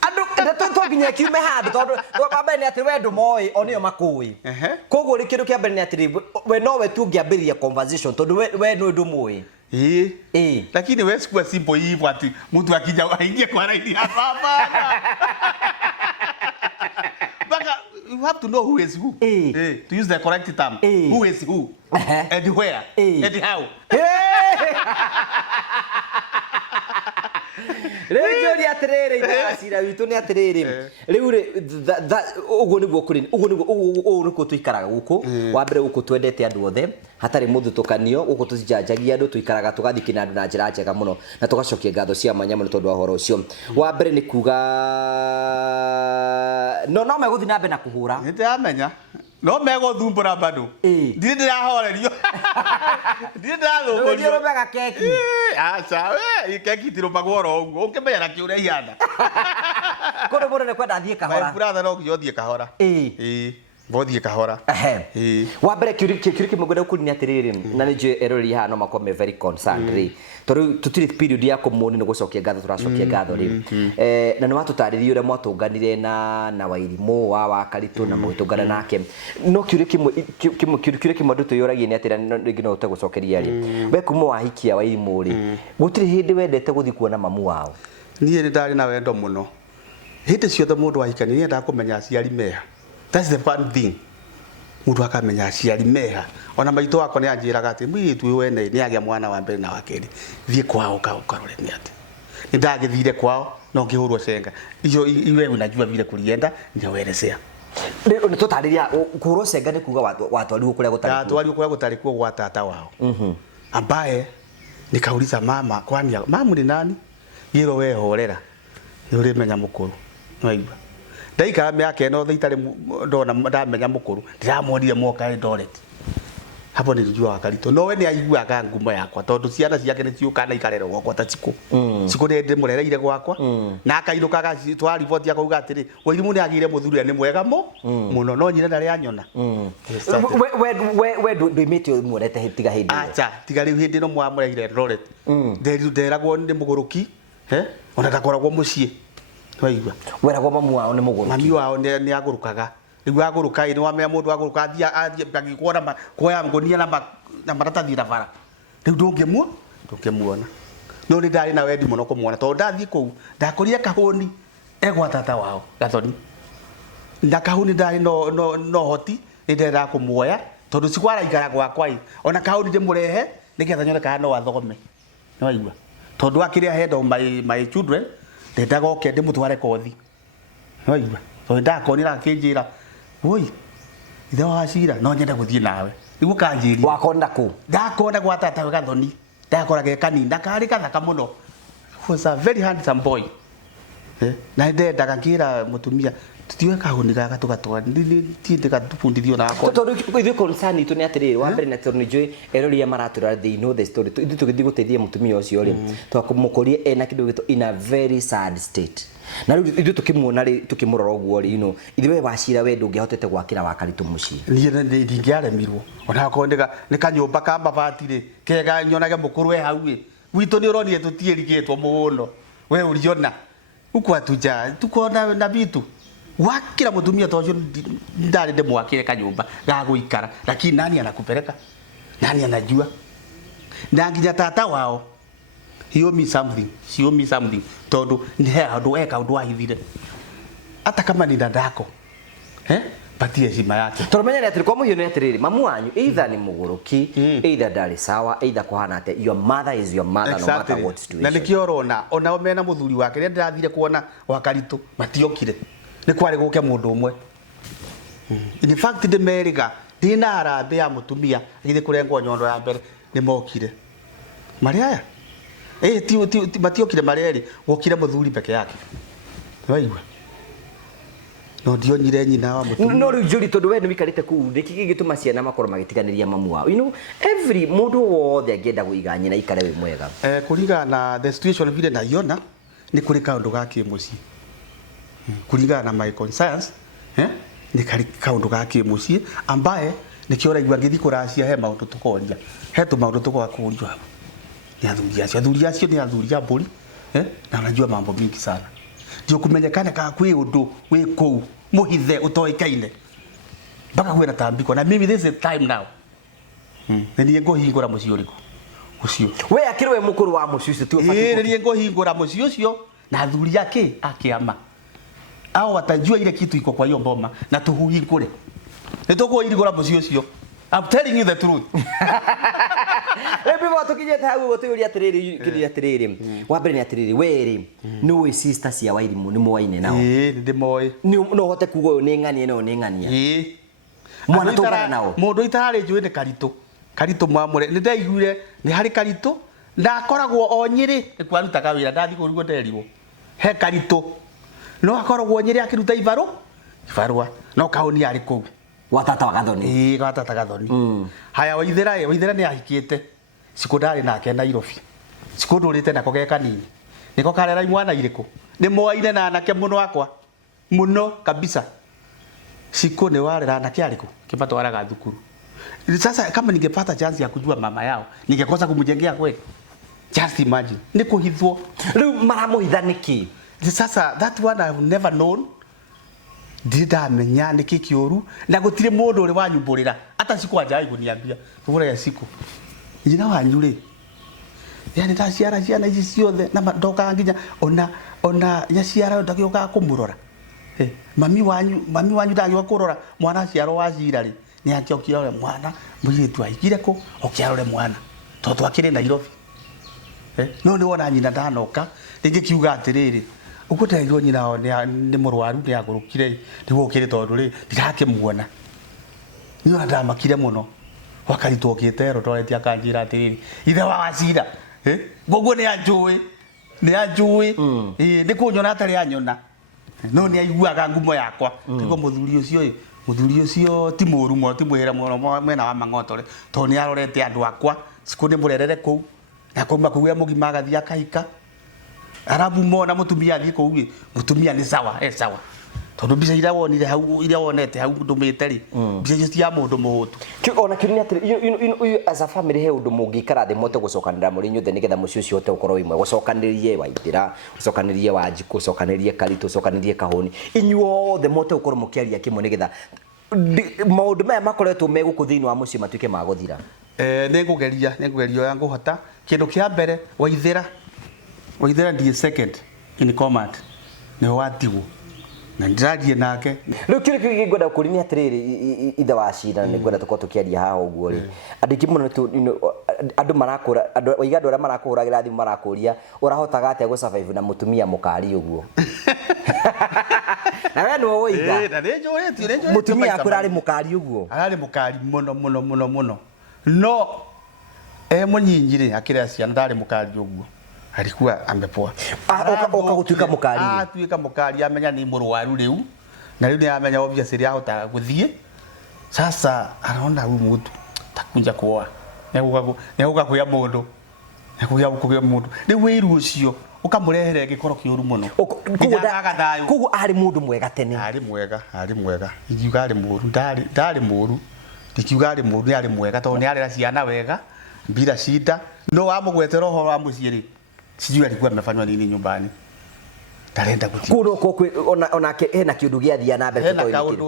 andu to nginya kiume handu tondu wa mbere ni atiri we ndumoi onio makui koguo ri kindu kia mbere ni atiri we no we tu ngiambiriria conversation tondu we no ndumui lakini wewe sikuwa simple hivyo ati mtu akija aingie kwa raidi hapa. Baka you have to know who is who. To use the correct term. Who is who? And where? And how? Rejori atiriri ndasira witu ni atiriri riu ri ugu niguo kuri ugu niguo tuikaraga guku wa mbere guku twendete andu othe hatari muthutukanio guku tucijanjagia andu tuikaraga tugathikina andu na njira njega muno na tugacokia ngatho cia manya muno tondu wa horo ucio wa mbere ni kuga no meguthi na mbe na kuhura ndiramenya no mego thumbura bado ndire ndirahorerio ndire ndathungurio ro mega keki acha we keki tiro magoro uguo ukimenya na kiuria ihanda kono bora ne kwenda thie kahora my brother no giothie kahora bothie kahora wa mbere kiuri kimugwenda kurini atiriri na ni je erori hano makome very concerned ri toru tutiri period ya kumuni no gucokia ngatho turacokia ngatho ri na ni watutaririe ure mwatunganire na Wairimu wa Karitu na mwitungana nake no kiuri kimwe ndutu yoragie ni atira ringi no utegucokeria ri we kuma wahikia Wairimu ri gutiri hindi wendete guthi kuona mamu wao nie ni ndari na wendo muno hindi ciothe mundu wahikani ni ndakumenya aciari meha. That's the fun thing. Mundu akamenya aciari meha. Ona maito wako ni anjiraga ati mwitu wene ni agia mwana wa mbere na wa keri. Thie kwao ukarore ni ati. Nindagithire kwao no ngihurwo cenga. Iyo iwe unajua vile kulienda nyaweresea. Ni tutariria kuhurwo cenga ni kuga watwariwo kuria gutari. Watwariwo kuria gutari kuo gwa tata wao. Ambaye nikauliza mama kwani mamu ni nani? Yiro we horera. Ni uri menya mukuru. Waigua. Ndaikara miaka eno thitari ndona ndamenya mukuru ndiramwonire moka Eldoret hapo nilijua Wakaritu no we ni aiguaga ngumo yakwa tondu ciana ciake ni ciuka na ikarerwo gwakwa ta ciko ciko ni ndimurereire gwakwa na akairukaga twa report yakauga atiri Wairimu ni agire muthuri ni mwega muno no nyine ndari anyona we ndimite mwirete hitiga hindi acha tiga riu hindi no mwamureire Eldoret nderagwo ndi muguruki ona ndakoragwo mucii waigua weragwo mamu wao ni muguruki mami wao ni agurukaga riu aguruka ni wamenya mundu aguruka athia ngikuona kuoya ngonia na maratathi na bara riu ndungimuona no ni ndari na wendi muno kumuona tondu ndathii kuu ndakorire kahuni egwa tata wao Gathoni na kahuni ndari no hoti ni ndenda kumuoya tondu cikwara igara gwakwa ona kahuni ndimurehe nigetha nyone kana no athome ni waigua tondu akiria head of my children ndenda goke ndimutware kothi ni waigua tondu ndakonira akinjira woi ithe wa cira no nyenda guthie nawe nigu kanjiri wakonda ku ndakona gwa tata we Gathoni ndakora ge kanini ndakari kathaka muno was a very handsome boy na ndendaga ngira mutumia tutiwe kahuni gaga tugatwa tinde gatubundithio na akona tondu ithu concern itu ni atiriri wa mbere na tondu njui eroria maratura they know the story ithu tugithi guteithia mutumia ucio ri twakumukorie ena kindu gitu in a very sad state na riu ithu tukimuona ri tukimurora uguo ri ithu we wacira we ndungihotete gwakira wa Karitu mucii nie ndingiaremirwo ona kondega ni kanyumba ka mabati ri kega nyonage mukuru we hau ri witu ni uronie tutiirigitwo muno we uriona uko atuja tukona na vitu wakira mutumia tojo ndari ndemwakire kanyumba ga guikara lakini nani anakupeleka nani anajua na nginya tata wao he owe me something, she owe me something, tondu ni he andu eka undu wahithire hata kama ni dadako patie heshima yake. Tumenyere atiri kwa muhiyo atiriri mamu wanyu either ni muguruki either ndari sawa either kuhana ate your mother is your mother no matter what situation. Na nikiorona ona omena muthuri wake ria ndirathire kuona wakaritu matiokire ni kwari guke mundu umwe. In fact de meriga dina arambe ya mutumia igithe kurengwo nyondo ya mbere ni mokire mari aya ti matiokire mareri wokire muthuri peke yake waigwa no ndionyire nyina wa mutumia no rujuri tondu we ni wikarite ku ndiki gituma ciana makoro magitiganiria mamu wao, you know every mundu wothe angenda guiga nyina ikare we mwega kuriga na the situation vile naiona ni kuri kaundu gaki muci kuriga na my concerns ni kari kaundu gaki muci ambaye nikiora igwa ngithi kuracia he maundu tukoria he tu maundu tukokuria ni athuri acio ni athuri a mburi na najua mambo mingi sana ndio kumenyekana ka kwi undu wi kou muhithe utoikaine mpaka kwena tambiko na mimi this is time now ni ngo hingura muci uriku ucio we akirwe mukuru wa muci ucio tu ni ngo hingura muci ucio na athuri yake akiama au watajua ile kitu iko kwa hiyo mboma na tuhuhingure nituko irigura muci ucio. I'm telling you the truth. Ebi watu kijete hau watu yuri atiriri kiri atiriri wambere ni atiriri weri no sister cia wairimu ni mwaine nao ndi moi ni no hote kugo ni ngani no ni ngania mwana tokana nao mundu itarari njui ni karito mwamure ni ndaiguire ni hari karito ndakoragwo onyiri ikwarutaga wira ndathi kurugo nderirwo he karito no akoragwo nyiri akiruta ibarua no kauni ari kou watata wa Gathoni watata Gathoni haya waithera ni ahikite sikundari nake Nairobi sikundurite nako ge kanini niko karera imwana iriku ni moaine na anake muno akwa muno kabisa siku ni warera anake ariku kimatwaraga thukuru. Sasa kama ningepata chance ya kujua mama yao ningekosa kumjengea kweli, just imagine ni kuhithwo riu maramuhitha niki. Sasa that one I've never known ndamenya niki kiuru na gutire mundu uri wanyumburira hata siku ajai kuniambia tubura ya siku ina wanyure yani ndaciara ciana ici ciothe na ndoka nginya ona nyaciara ndagioka kumurora mami wanyu ndagioka kurora mwana ciaro wa cira ri ni akiokira ore mwana muyitu aikire ko okiarore mwana toto akire Nairobi no ni wona nyina ndanoka ringi kiuga atiriri ukuteirwo nyina ni murwaru ni agurukire ndigukire tondu ri ndirake muona niyo ndamakire muno wakaritwo kitero toreti akanjira atiriri ithe wa wacira gogo ni ajui ni kunyona atari anyona no ni aiguaga ngumo yakwa tiko muthuri ucio ti muru mo ti mwira muno mwena wa Mang'otore to ni arorete andu akwa siku ni murerere kou na kuma kuya mugima gathia kahika arabu mona mutumia athie kou mutumia ni sawa sawa tondu bica ira wonire hau ira wonete hau ndumite ri bica cia mundu muhutu ona kirunia atiri you as a family he undu mungikara thi mote gucokanira muri nyothe nigetha muci ucio hote ukorwo imwe gucokanirie Waithira gucokanirie Wanjiku gucokanirie Karitu gucokanirie Kahuni inyuothe mote ukorwo mukiaria kimwe nigetha maundu maya makoretwo meguku thiini wa muci matuike ma guthira. Ningugeria ya nguhota kindu kia mbere Waithira ndiye second in command ni watigwo na ndirathie nake riu kiri ngwenda kurinia atiriri ithe wa cira ni ngwenda tuko tukiaria haha uguo ri andiki muno andu marakura andu oiga andu ara marakuragira thimu marakuria urahotaga atia gu survive na mutumia mukari uguo na we no oiga na njo mutumia akurari mukari uguo arari mukari muno no munyinyire akira ciana ndari mukari uguo alikuwa amepoa okagutuika mukari atuika mukari amenya ni murwaru riu na riu ni amenya obviously ahota guthie sasa anaona huyu mtu takuja kuoa niguka kuya mundu riu wiru ucio ukamurehere gikoro kiuru muno kugu ari mundu mwega tene ari mwega ikiuga ari muru ndari muru ikiuga ari muru ari mwega tondu ni arera ciana wega bila shida no amugwetera horo amuciiri sijui alikuwa amefanywa nini nyumbani talenda kuti kuno ona hena kiundu gia thia na mbere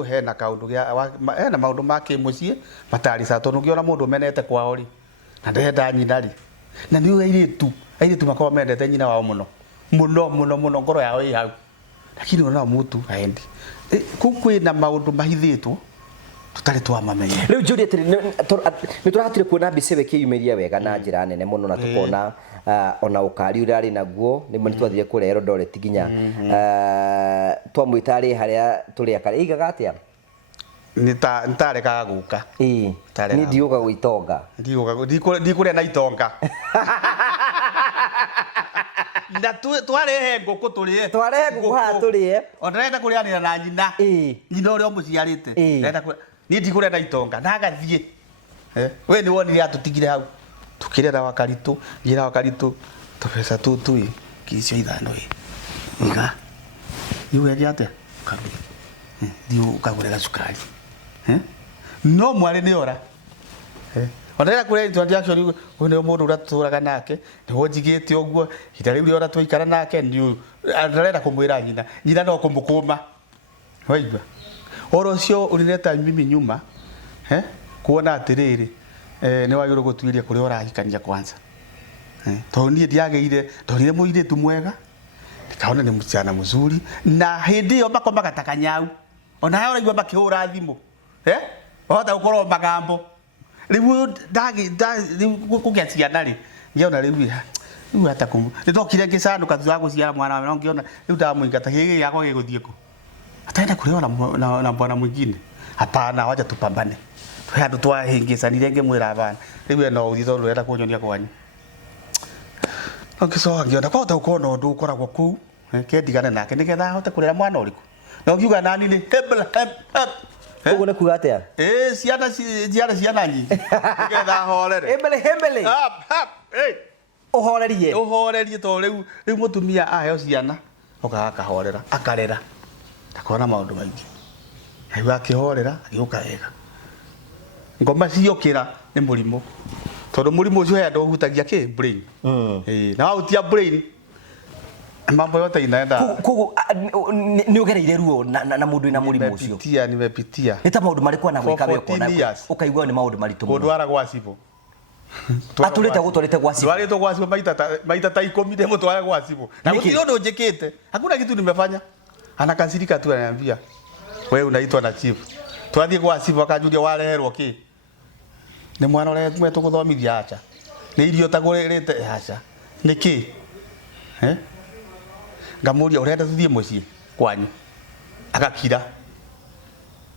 hena kaundu gia hena maundu make mucie matari sa tondu ngiona mundu menete kwao ri na ndenda nyina ri na ni airetu makao mendete nyina wao muno ngoro yao i hau lakini ona mutu aendi kukwi na maundu mahithitwo tutari twamamenya riu njuri atiri ni turahatire kuona mbica we kiyumiria wega na njira nene muno na tukona ona ukari urari naguo ni mwe twathire kure Eldoret ginya twamwitari haria turi akari igaga atia ntarekaga guka ni ndiuga gwitonga ndikuria na itonga na twarehe nguku turie onarenda kurianira na nyina nyina uria muciarite renda ni ndikuria na itonga na agathie we ni wonire atutigire hau tukirera wakaritu ngira wakaritu tupesa tu kicio ithano iga iwe giate kabi ndio ukagurega sukari no mwari ni ora onera kure ndio actually one mundu uraturaga nake ni wonjigite oguo hitari uri ora twaikara nake ndio arenda kumwira nyina no kumukuma waigwa oro cio urireta mimi nyuma kuona atiriri ni wagiro gutwiria kuri orahikania kwanza to nie ndiageire ndonire muiritu mwega ndikaona ni msichana mzuri na hindi yo makoma gatakanyau ona hao raigwa makihura thimu ohota gukorwo magambo riu kugetia nari ngiona riu hata kumu ndokire ngicanduka thutha guciara mwana no ngiona riu ndamuingata gigi yako giguthieko ataenda kureona na bwana mwingine hapana wacha tupambane twa andu twahingicanire ngimwira bana riu no uthi tondu renda kunyonia kwanyu ngicoka ngiona kwahota gukorwo na undu ukoragwo kuu kendigane nake nigetha hote kurera mwana uriku no ngiuga nani ni ugo ne kuga atia ciana nyingi nigetha horere hembele uhorerie to riu mutumia aheo ciana okaga kahorera akarera akona maundu maingi aiwa akihorera agiuka wega ngoma ciokira ni murimu tondu murimu ucio he ndohutagia ki brain na utia brain mambo yote inaenda kugu ni ugereire ruo na mundu ina murimu ucio nimepitia eta maundu marikuwa na gwika weko na ukaigwa ni maundu maritu mundu wara gwa cibo atulete gwa cibo twarete gwa cibo maita ta 10 demo twara gwa cibo na gutio ndo njikite hakuna kitu nimefanya anakasirika tu ananiambia wewe unaitwa na chief twathie gwa cibo akajuria wareherwo ki ni mwana ule mwetu guthomithia acha ni irio tagurite acha niki ngamuria urenda tuthie mucii kwanyu agakira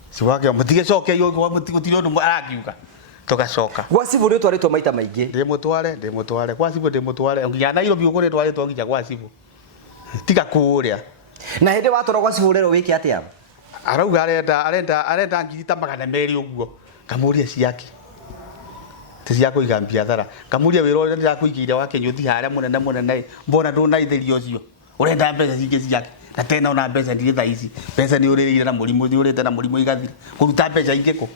siwake mutige coke yo gutire ndu arakiuga tugacoka gwa cibo ri twaritwo maita maingi ndimutware kwa cibo ndimutware nginya Nairobi ukuri twaritwo nginya gwa cibo tiga kuria na hindi watoro gwa cibo rero wiki atia arauga arenda ngirita magana meri uguo ngamuria ciake ticiako igambia thara ngamuria wira uri ndirakuigire wake nyuthi haria munene mbona ndunaithirio cio urenda mbeca cingi ciake na tena ona mbeca ndire tha ici mbeca ni uririre na murimu ni urite na murimu igathira kuruta mbeca ingi ku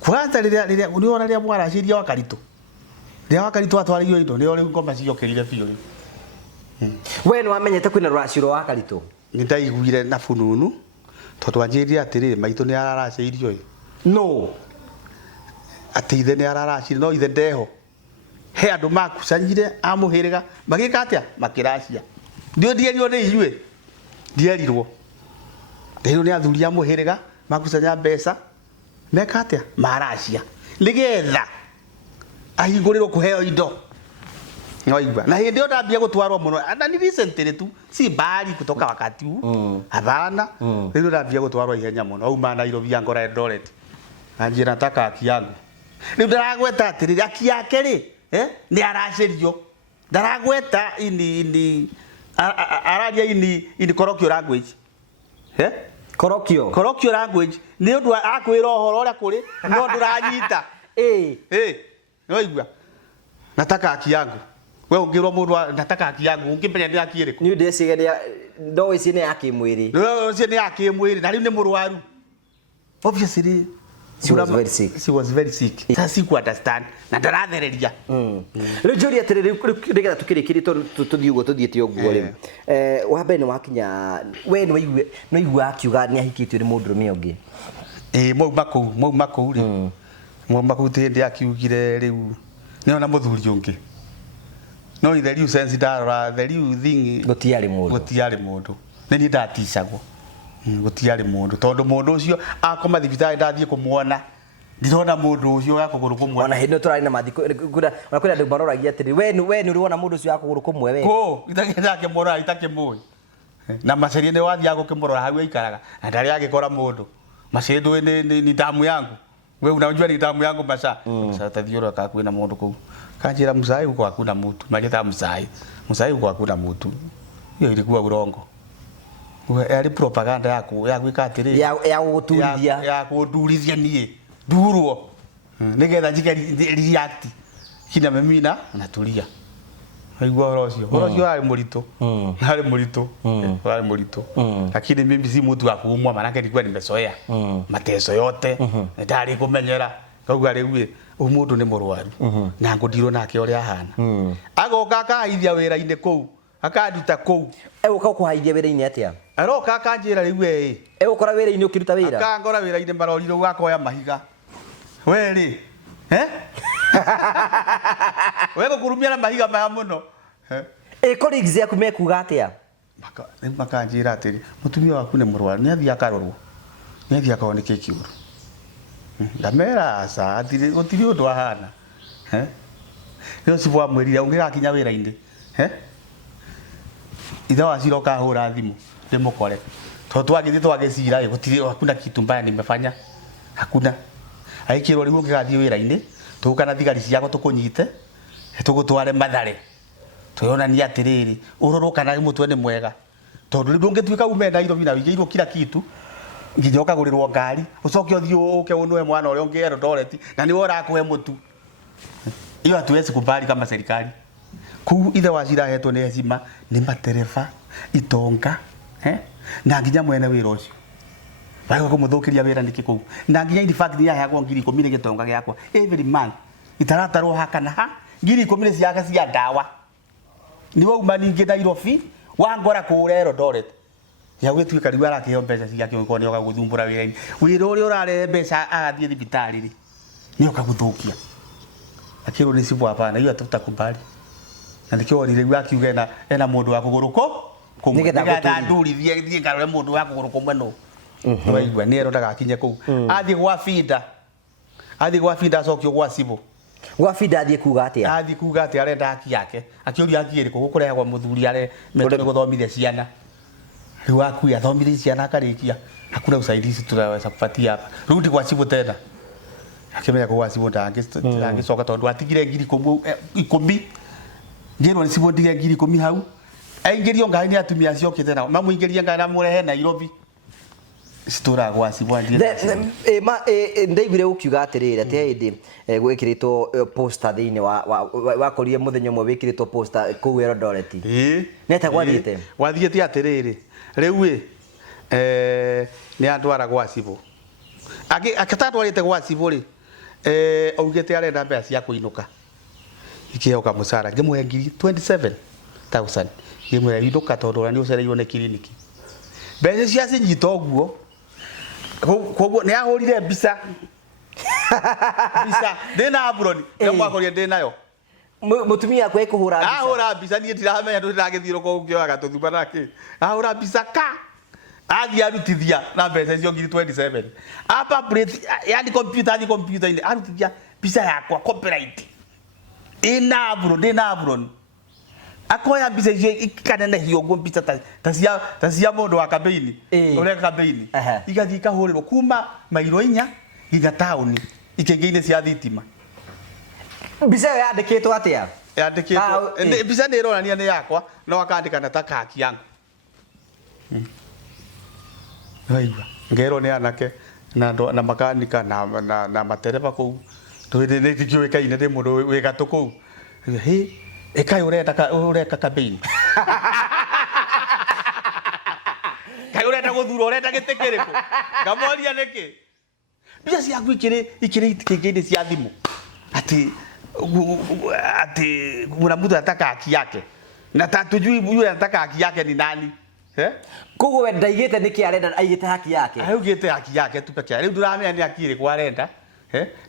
kwanza riria uniona riria mwaraciria wakaritu atwaririo indo ni uri ngoma ciokirire biu we ni wamenyete kwina rwaciro wakaritu ni ndaiguire na fununu tondu anjirie atiriri maitu ni araraceirio no ati ithe ni araracire no ithe ndeho he andu makucanyire amuhiriga magika atia makiracia ndio ndierio ni inyue ndierirwo ndio ni athuri amuhiriga makucanya mbeca meka atia maracia nigetha ahingũrĩrwo kũheo indo noigwa na hindi ndambia gutwarwo muno na ni recently tu si bali kutoka wakati huu hapana ndio ndambia gutwarwo ihenya muno au maana Nairobi angora Eldoret anjira nataka haki yangu ndio ndaragweta atiri haki yake ri ni aracirio ndaragweta ini araria ini colloquial language colloquial language ni undu akwira uhoro uria kuri no nduranyita noigwa nataka haki yangu we ungirwo mundu nataka haki yangu ungimenya ni haki iriku ni ndecigeria ndo ici ni haki mwiri no ici ni haki mwiri na riu ni murwaru obviously she was very sick sasa siku understand na ndarathereria riu njuri atiriri rigetha tukirikiri tuthii uguo tuthiite uguo ri wambe ni wakinya we ni waigua akiuga ni ahikitio ni mundu rumia ungi mauma kuu ri mwamba kuti ndi akiugire riu ni ona muthuri ungi no ithe riu sense ndara the riu thing gutiari mundu ni ni ndaticagwo gutiari mundu tondu mundu ucio akoma thibitari ndathie kumuona ndirona mundu ucio yakuguru kumwe ona hindi turari na mathiko kuna andu maroragia atiri we ni uriona mundu ucio yakuguru kumwe we ko itagenda kimura itakimui na macerie ni wathia gukimurora hau aikaraga na ndari agikora mundu macerie ni damu yangu we unajua ni damu yangu masa sasa thiora kakwina mundu kuu kanjira musai uko hakuna mtu majeta musai uko hakuna mtu hiyo ilikuwa urongo ari propaganda yako ya gwika atiri ya guturithia ya kudurithia nie ndurwo nigetha njike react kina memina natulia aigua rocio ari murito ari murito lakini mimi si mtu wa kuumwa maana nilikuwa nimezoea mateso yote ndari kumenyera kauga riu umundu ni murwaru na ngudiro nake uri ahana agoka akaithia wira-ine kou akanduta kou uka kuhaithia wira-ine atia aroka akanjira riu ukora wira-ine ukiruta wira akangora wira-ine maroriro ugakoya mahiga weri wego kurumia na mahiga maya muno colleagues yaku mekuga atia makanjira atiri mutumia waku ni murwaru ni athia akarorwo ni athia akaoneke kiuru ndamera sa atiri gutiri undu ahana yo sibwa mwirira ungigakinya wira-ine itha waciroka hura thimu ndimukore to twagithi twagicira gutiri hakuna kitu mbaya nimefanya hakuna aikirwo riu ungigathie wira-ine tukana thigari ciako tukunyite tugutware Mathare tuyona ni atiriri uroroka na mutwe ni mwega tondu riu ngituika ume Nairobi na wigeirwo kila kitu nginya ukagurirwo ngari ucoke uthio unwe mwana uri ungi Eldoret na ni wora kuhe mutu iyo hatuwezi kubali kama serikali ku ithe wacira hetwo ni heshima ni matereba itonga na nginya mwene wira ucio bayo kumuthukiria wira niki ku na nginya in fact ya yagwo ngiri 10 ni gitonga giakwa every month itaratarwo hakana ha ngiri 10 ciaka cia dawa ni wauma ningi Nairobi wangora kure Eldoret ya gwituika riu arakiheo mbeca ciake ukoni ukaguthumbura wira-ini wira uri urare mbeca agathie thibitari ri ni ukaguthukia akiro ni sibu hapana hiyo hatutakubali na nikio ni riu akiuga ena mundu wa kuguruko nigetha ndurithie thie ngarore mundu wa kuguruko mweno waigua ni ero ndagakinye kou athie gwa finda acokio gwa sibu gwa finda athie kuga atia arenda haki yake akioria haki iri kukurehwa muthuri are meto ni guthomithia ciana riu akuya athomithie ciana akarikia hakuna usaidizi tunaweza kupatia hapa rudi kwa sibu tena akimenya kwa sibu ndangicoka tondu atigire ngiri 10 ngirwo ni sibu ndige ngiri 10 hau aingirio ngari ni atumia ciokite na mamuingirie ngari na murehe Nairobi stora gwa sibu ndie ndaigire ukiuga atirira te hindi gwikiritwo poster thiini wa korie muthenya mwe wikiritwo poster ku Eldoret neta gwathiite wathiite atiriri riu ni andwara gwa sibu akatatwarite gwa sibu ri augite arenda mbeca cia kuinuka ikioka musara ngimuhe ngiri 27,000 ngimuhe inuka tondu ni ucereirwo ni kiriniki mbeca cia cinyita uguo koguo ni ahurire mbica ndina abroni ndimwakorie ndinayo mutumia akwe kuhura mbica ahura mbica ni ndiramenya ndagithiro ko ukioga tuthuma nake ahura mbica ka athia arutithia na mbeca icio ngiri 27 apa breath yani computer ile arutithia mbica yakwa copyright ina abron akoya mbica icio ikanene hiyo ngo mbica ta cia mundu wa campaign ureka campaign igathi kahurirwo kuma mairo 4 nginya tauni ikengeine cia thitima mbica yandikitwo atia yandikitwo mbica ni ironania ni yakwa no akandika na takaki yangu waigua ngero ni anake na makanika na matereba kou twende ni tikioikaine ndi mundu wi gatu kou ekai ureka campaign kai urenda guthura urenda gitikiriku ngamoria niki bia cia ikiri tikengine cia thimu ati kuna mtu anataka haki yake na tatujui yule anataka haki yake ni nani kugo we ndaigite niki arenda aigite haki yake augite haki yake tu peke yake riu nduramenya ni akire kwa arenda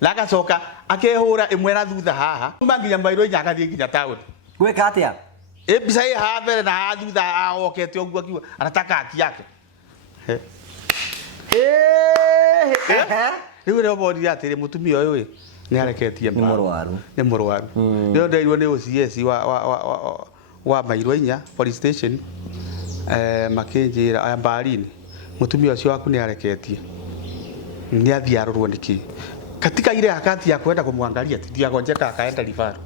na agacoka akehura imwe na thutha haha manginya Mairũ Inya agathie nginya town gweka atia mbica ĩ haha mbere na haha thutha ahokete ũguo akiuga anataka haki yake rĩu rĩo bonire atĩrĩ mũtumia ũyũ nĩ areketie nĩ mũrwaru nĩyo nderirwo nĩ OCS wa Mairũ Inya police station makĩnjĩra Mbari-inĩ mũtumia ũcio waku nĩ areketie nĩ athii arorwo nĩkĩ katika ile hakati ya kwenda kumwangalia titiagonjeka akaenda rifaro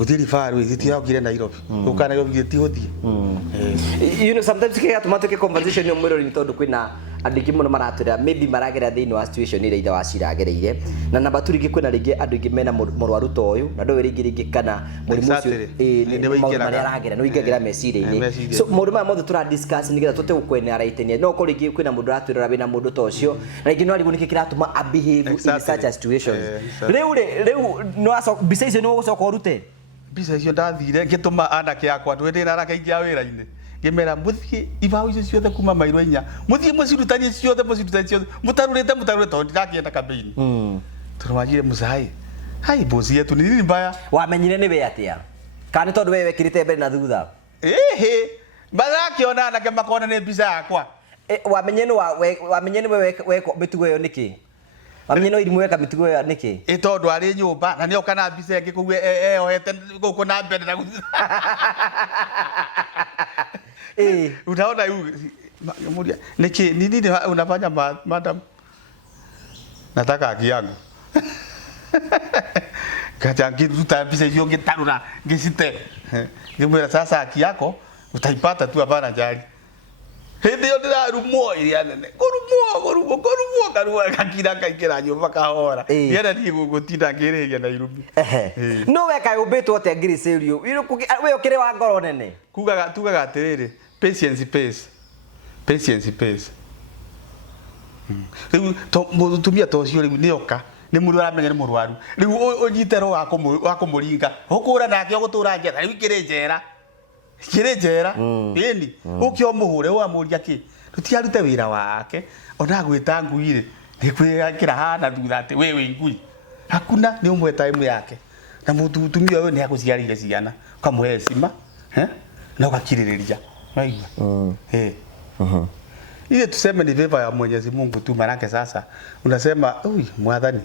uthi rifaro titiagire Nairobi ukana Nairobi tihũthie you know sometimes kika tumatuke conversation yo mwiro ni tondu kwina andu ingi muno maratwira maybe maragera thiini wa situation ile itha waciragereire na namba turingi kwina ringi andu ingi mena murwaru to uyu na ndo ringi kana murimu ucio ni waingiraga aragera no ingagira meciria-ini so maundu maya mothe tura discuss nigetha tute gukwene araitenia no kuringi kwina mundu ratwira wina mundu to ucio na ingi no arigu niki kiratuma a behave in such a situations riu no aso bisa icio ni gucoka urute bisa icio ndathire ngituma anake yakwa ndwendera anake ingia wira-ini ngimera muthie ibao icio ciothe kuma Mairũ Inya muthie mucirutanie ciothe mutarurite tondu ndirakienda kambeini turwajire musai hai bosi yetu ni nini mbaya wamenyire ni we atia kana tondu we wekirite mbere na thutha barakiona anake makona ni bisa yakwa wamenye ni we weko mitugo yo niki wamenye no irimu weka mitugo yo niki tondu ari nyumba na nio kana bisa ingi kuwe eohete guku na mbere na unaona mulia niki nini unafanya madam nataka haki yangu kajangi tutapisa hiyo ngetarura ngisite ngimwira sasa haki yako utaipata tu hapana jali hindi yo ndirarumo iria nene kurumwo karua kakira kaikira nyumba kahora yenda ni gutinda ngiriria Nairobi no weka ubetwo te ngiri serio we ukire wa ngoro nene tugaga atiriri patience pays riu mutumia to cio riu nioka ni mundu aramenya ni murwaru riu unyitero wa kumuringa ukura nake ugutura njera riu kire njera ini ukio muhure wa muria ki tutiarute wira wake ona gwita nguire ni kwikira hana thutha ati wewe ngui hakuna ni umwe time yake na mutumia uyu ni akuciarire ciana ukamuhe heshima na ukakiririria waigua ile tuseme ni favor ya Mwenyezi Mungu tu manake sasa unasema ui mwathani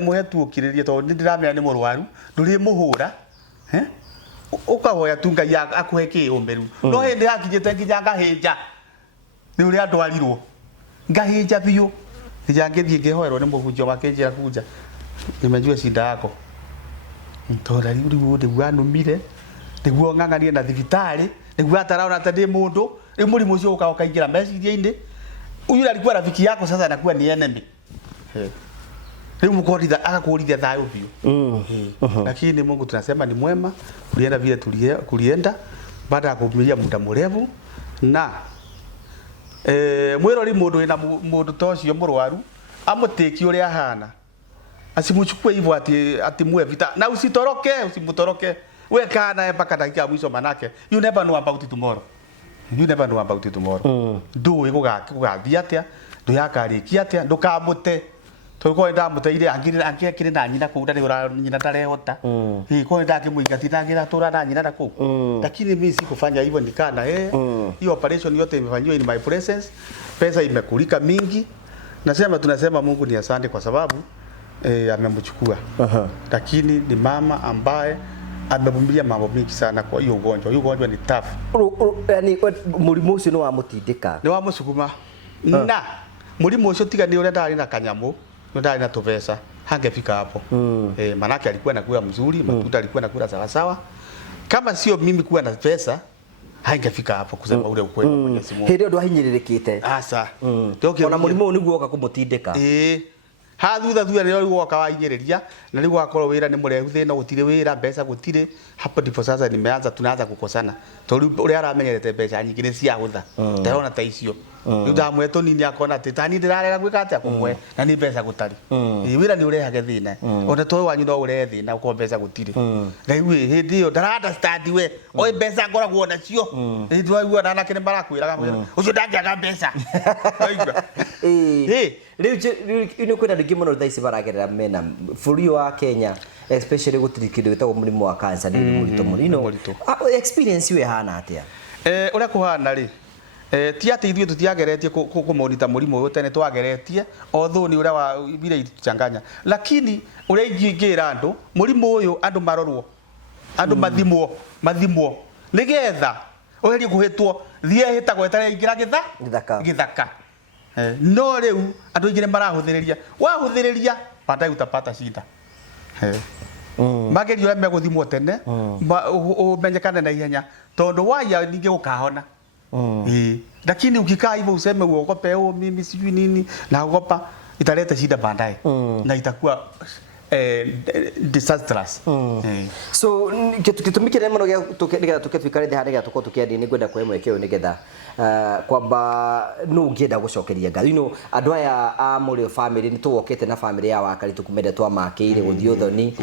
muhe tu ukiririe tondu ndiramenya ni murwaru nduri muhura ukahoya tu Ngai akuhe kiumberu no hindi hakijite nginya ngahinja ni uri andwarirwo ngahinja biu ngijangithi ngihoerwo ni muhunjia wakinjira kunja nimejua shida yako tondu riu ndigua numire niguo ng'ang'anie na thibitari niguo ataraona ati ndi mundu riu murimu ucio ukaingira meciria-ini uyu alikuwa rafiki yako sasa anakuwa ni enemy riu mukorithia agakurithia thayo biu lakini Mungu tunasema ni mwema kulienda vile kulienda baada ya kuvumilia muda mrefu na mwirori mundu ina mundu tocio murwaru amutiki uria hana asimuchukue hivyo ati mwe vita na usimutoroke we kana mpaka dakika mwisho manake you never know about tomorrow ndu gugathia atia ndu yakarikia atia ndukamute tolko ndamuteire angire na nyina kuu ndari ura nyina ndarehota ko ndakimuingati ndangira tura na nyina naku lakini mimi sikufanya hivyo nikana hiyo operation yote imefanywa in my presence pesa imekulika mingi tunasema Mungu ni asante kwa sababu amemchukua lakini ni mama ambaye amevumilia mambo mengi sana kwa hiyo ugonjwa ni tough yani murimu ucio ni wa mutindika ni wa musukuma na murimu ucio tiga ni ule ndari na kanyamu ndari na tuvesa hangefika hapo manake alikuwa nakula mzuri mafuta alikuwa nakula sawa sawa kama sio mimi kuwa na pesa hangefika hapo kusema ule ukweli wa Mwenyezi Mungu hindi ndo ahinyirirekite asa ona murimu ni guoka kumutindika thutha rĩo gwoka waingĩrĩria na rĩu gwakorwo wĩra nĩ mũrehu thĩna gũtirĩ wĩra mbeca gũtirĩ hapo ndipo sasa tunaanza kukosana tondũ ũrĩa aramenyerete mbeca nyingĩ nĩ ciahũtha ndarona ta icio ndamwe tunini akona ati tani ndirarega gwika atia kumwe na ni mbeca gutari wira ni urehage thina ona toy wanyu no urehe thina uko mbeca gutiri ngai wi hindi yo ndara understand we oi mbeca ngoragwo nacio ndu aigua na nakene marakwiraga ucio ndangiaga mbeca aigua riu ni kwenda ndingi muno thaici baragerera mena bũrũri wa Kenya especially gutiri kindu gitagwo mũrimũ wa cancer ni mũritũ mũno experience we hana atia uria kuhana ri ti ati ithuĩ tutiageretie kũmonita mũrimũ ũyũ tene twageretie although ni uria wa bire ituchanganya lakini uria ingĩra andũ mũrimũ ũyũ andũ marorwo andũ mathimwo nigetha ũherie kuhitwo thie hitagwo etare ingira githaka no riu andũ ingĩ marahũthĩrĩria wahũthĩrĩria baadaye utapata shida magerio ya meguthimwo tene umenyekane na ihenya tondu waya ninge ukahona lakini ukikaa hivyo useme uogope mimi sijui nini na ogopa italeta shida baadaye na itakuwa disastrous so kitumikire muno nigetha tukifika ndi hariga tuko tukiandi ni gwenda kwa mwekeo nigetha kwamba no ngienda gucokeria ngatho andu aya a muri family ni tuwokete na family ya wakari tukumende twa makire guthii uthoni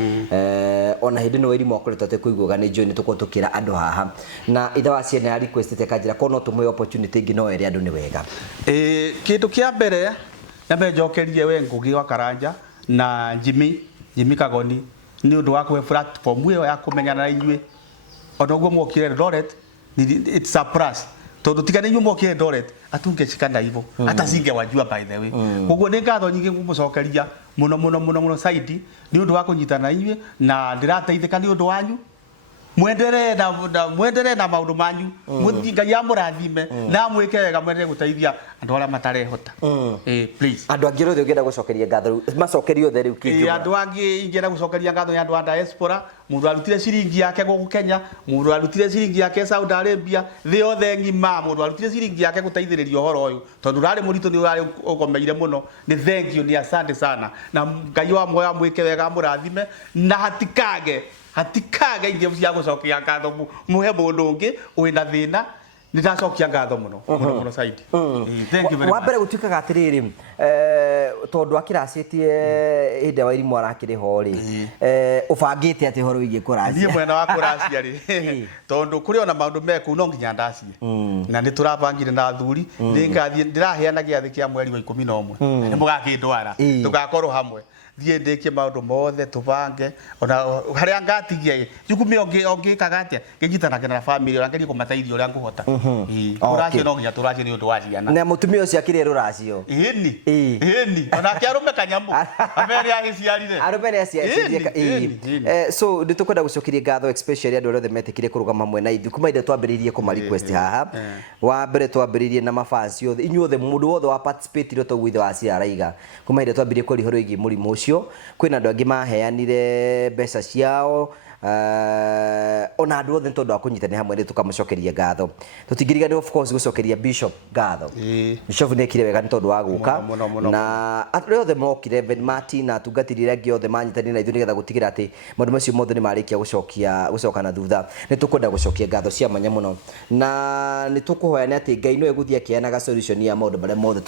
ona hindi no irimu akoretwo te kuiguga ni njoni tuko tukira andu haha na itha wa ciana request te kanjira kono tumwe opportunity ngi no eri andu ni wega kindu kia mbere nyambe njokerie we ngugi wa Karanja na Jimmy Kagoni ni undu wa kuhe platform iyo ya kumenyana na inyue ona uguo mwokire Eldoret it's a plus tondu tigane inyue mwokire Eldoret atungeshikana hivyo hata singe wajua by the way uguo ni ngatho nyingi ngumucokeria muno side ni undu wa kunyitana na inyue na ndirateithika ni undu wanyu mwenderee na maundu manyu muthinga ya murathime na mwike wega mwenderee guteithia andu aria matarehota please andu angi rothe ungienda gucokeria ngatho macokerio the riu kingi andu angi ingienda gucokeria ngatho ya andu a diaspora mundu arutire ciringi yake guku Kenya mundu arutire ciringi yake Saudi Arabia thi yothe ngima mundu arutire ciringi yake guteithiriria uhoro uyu tondu rari murito ni rari ugomeire muno ni thank you ni asante sana na ngai wa moyo mwike wega murathime na hatikage inge cia gucokia ngatho muhe mundu ungi wina thina nitacokia ngatho muno side thank you very much wa mbere gutuikaga atiriri tondu akiracitie hinde wa irimu arakire ho ri ubangite ati horo wigie kuracia nie mwena wa kuracia ri tondu kuri ona maundu meku no nginya ndacie na ni turabangire na thuri ningathie ndiraheana giathi kia mweri wa 11 ni mugakindwara tugakorwo hamwe thie ndikie maundu mothe tubange ona haria ngatigie jukumi ongi kagatia nginyitanaga na family ora ngerie kumateithia uria nguhota kuracio no nginya turacio ni undu wa ciana na mutumia ucio akire ruracio eni ona kiarume kanyamu ameri ahiciarire arume aciarire so nditukwenda gucokiria ngatho especially andu othe metikire kurugama mwe na ithu kuma inde twambiririe kuma request haha wa mbere twambiririe na mafans yothe inyuothe mundu wothe wa participate ro tawithe wa ciaraiga kuma inde twambiririe kuri horo igi murimu ucio kwina andu angi maheanire mbeca ciao ona andu othe tondu akunyitane hamwe ni tukamucokeria ngatho tutingiriganire of course gucokeria Bishop ngatho Bishop ni ekire wega ni tondu wa guka na aturi othe mokire Ben Martin na tungatirire angi othe manyitanire na ithu nigetha gutigira ati maundu macio mothe ni marikia gucoka na thutha ni tukwenda gucokia ngatho cia manya muno na ni tukuhoya ati Ngai no eguthia kianaga solution ya maundu maria mothe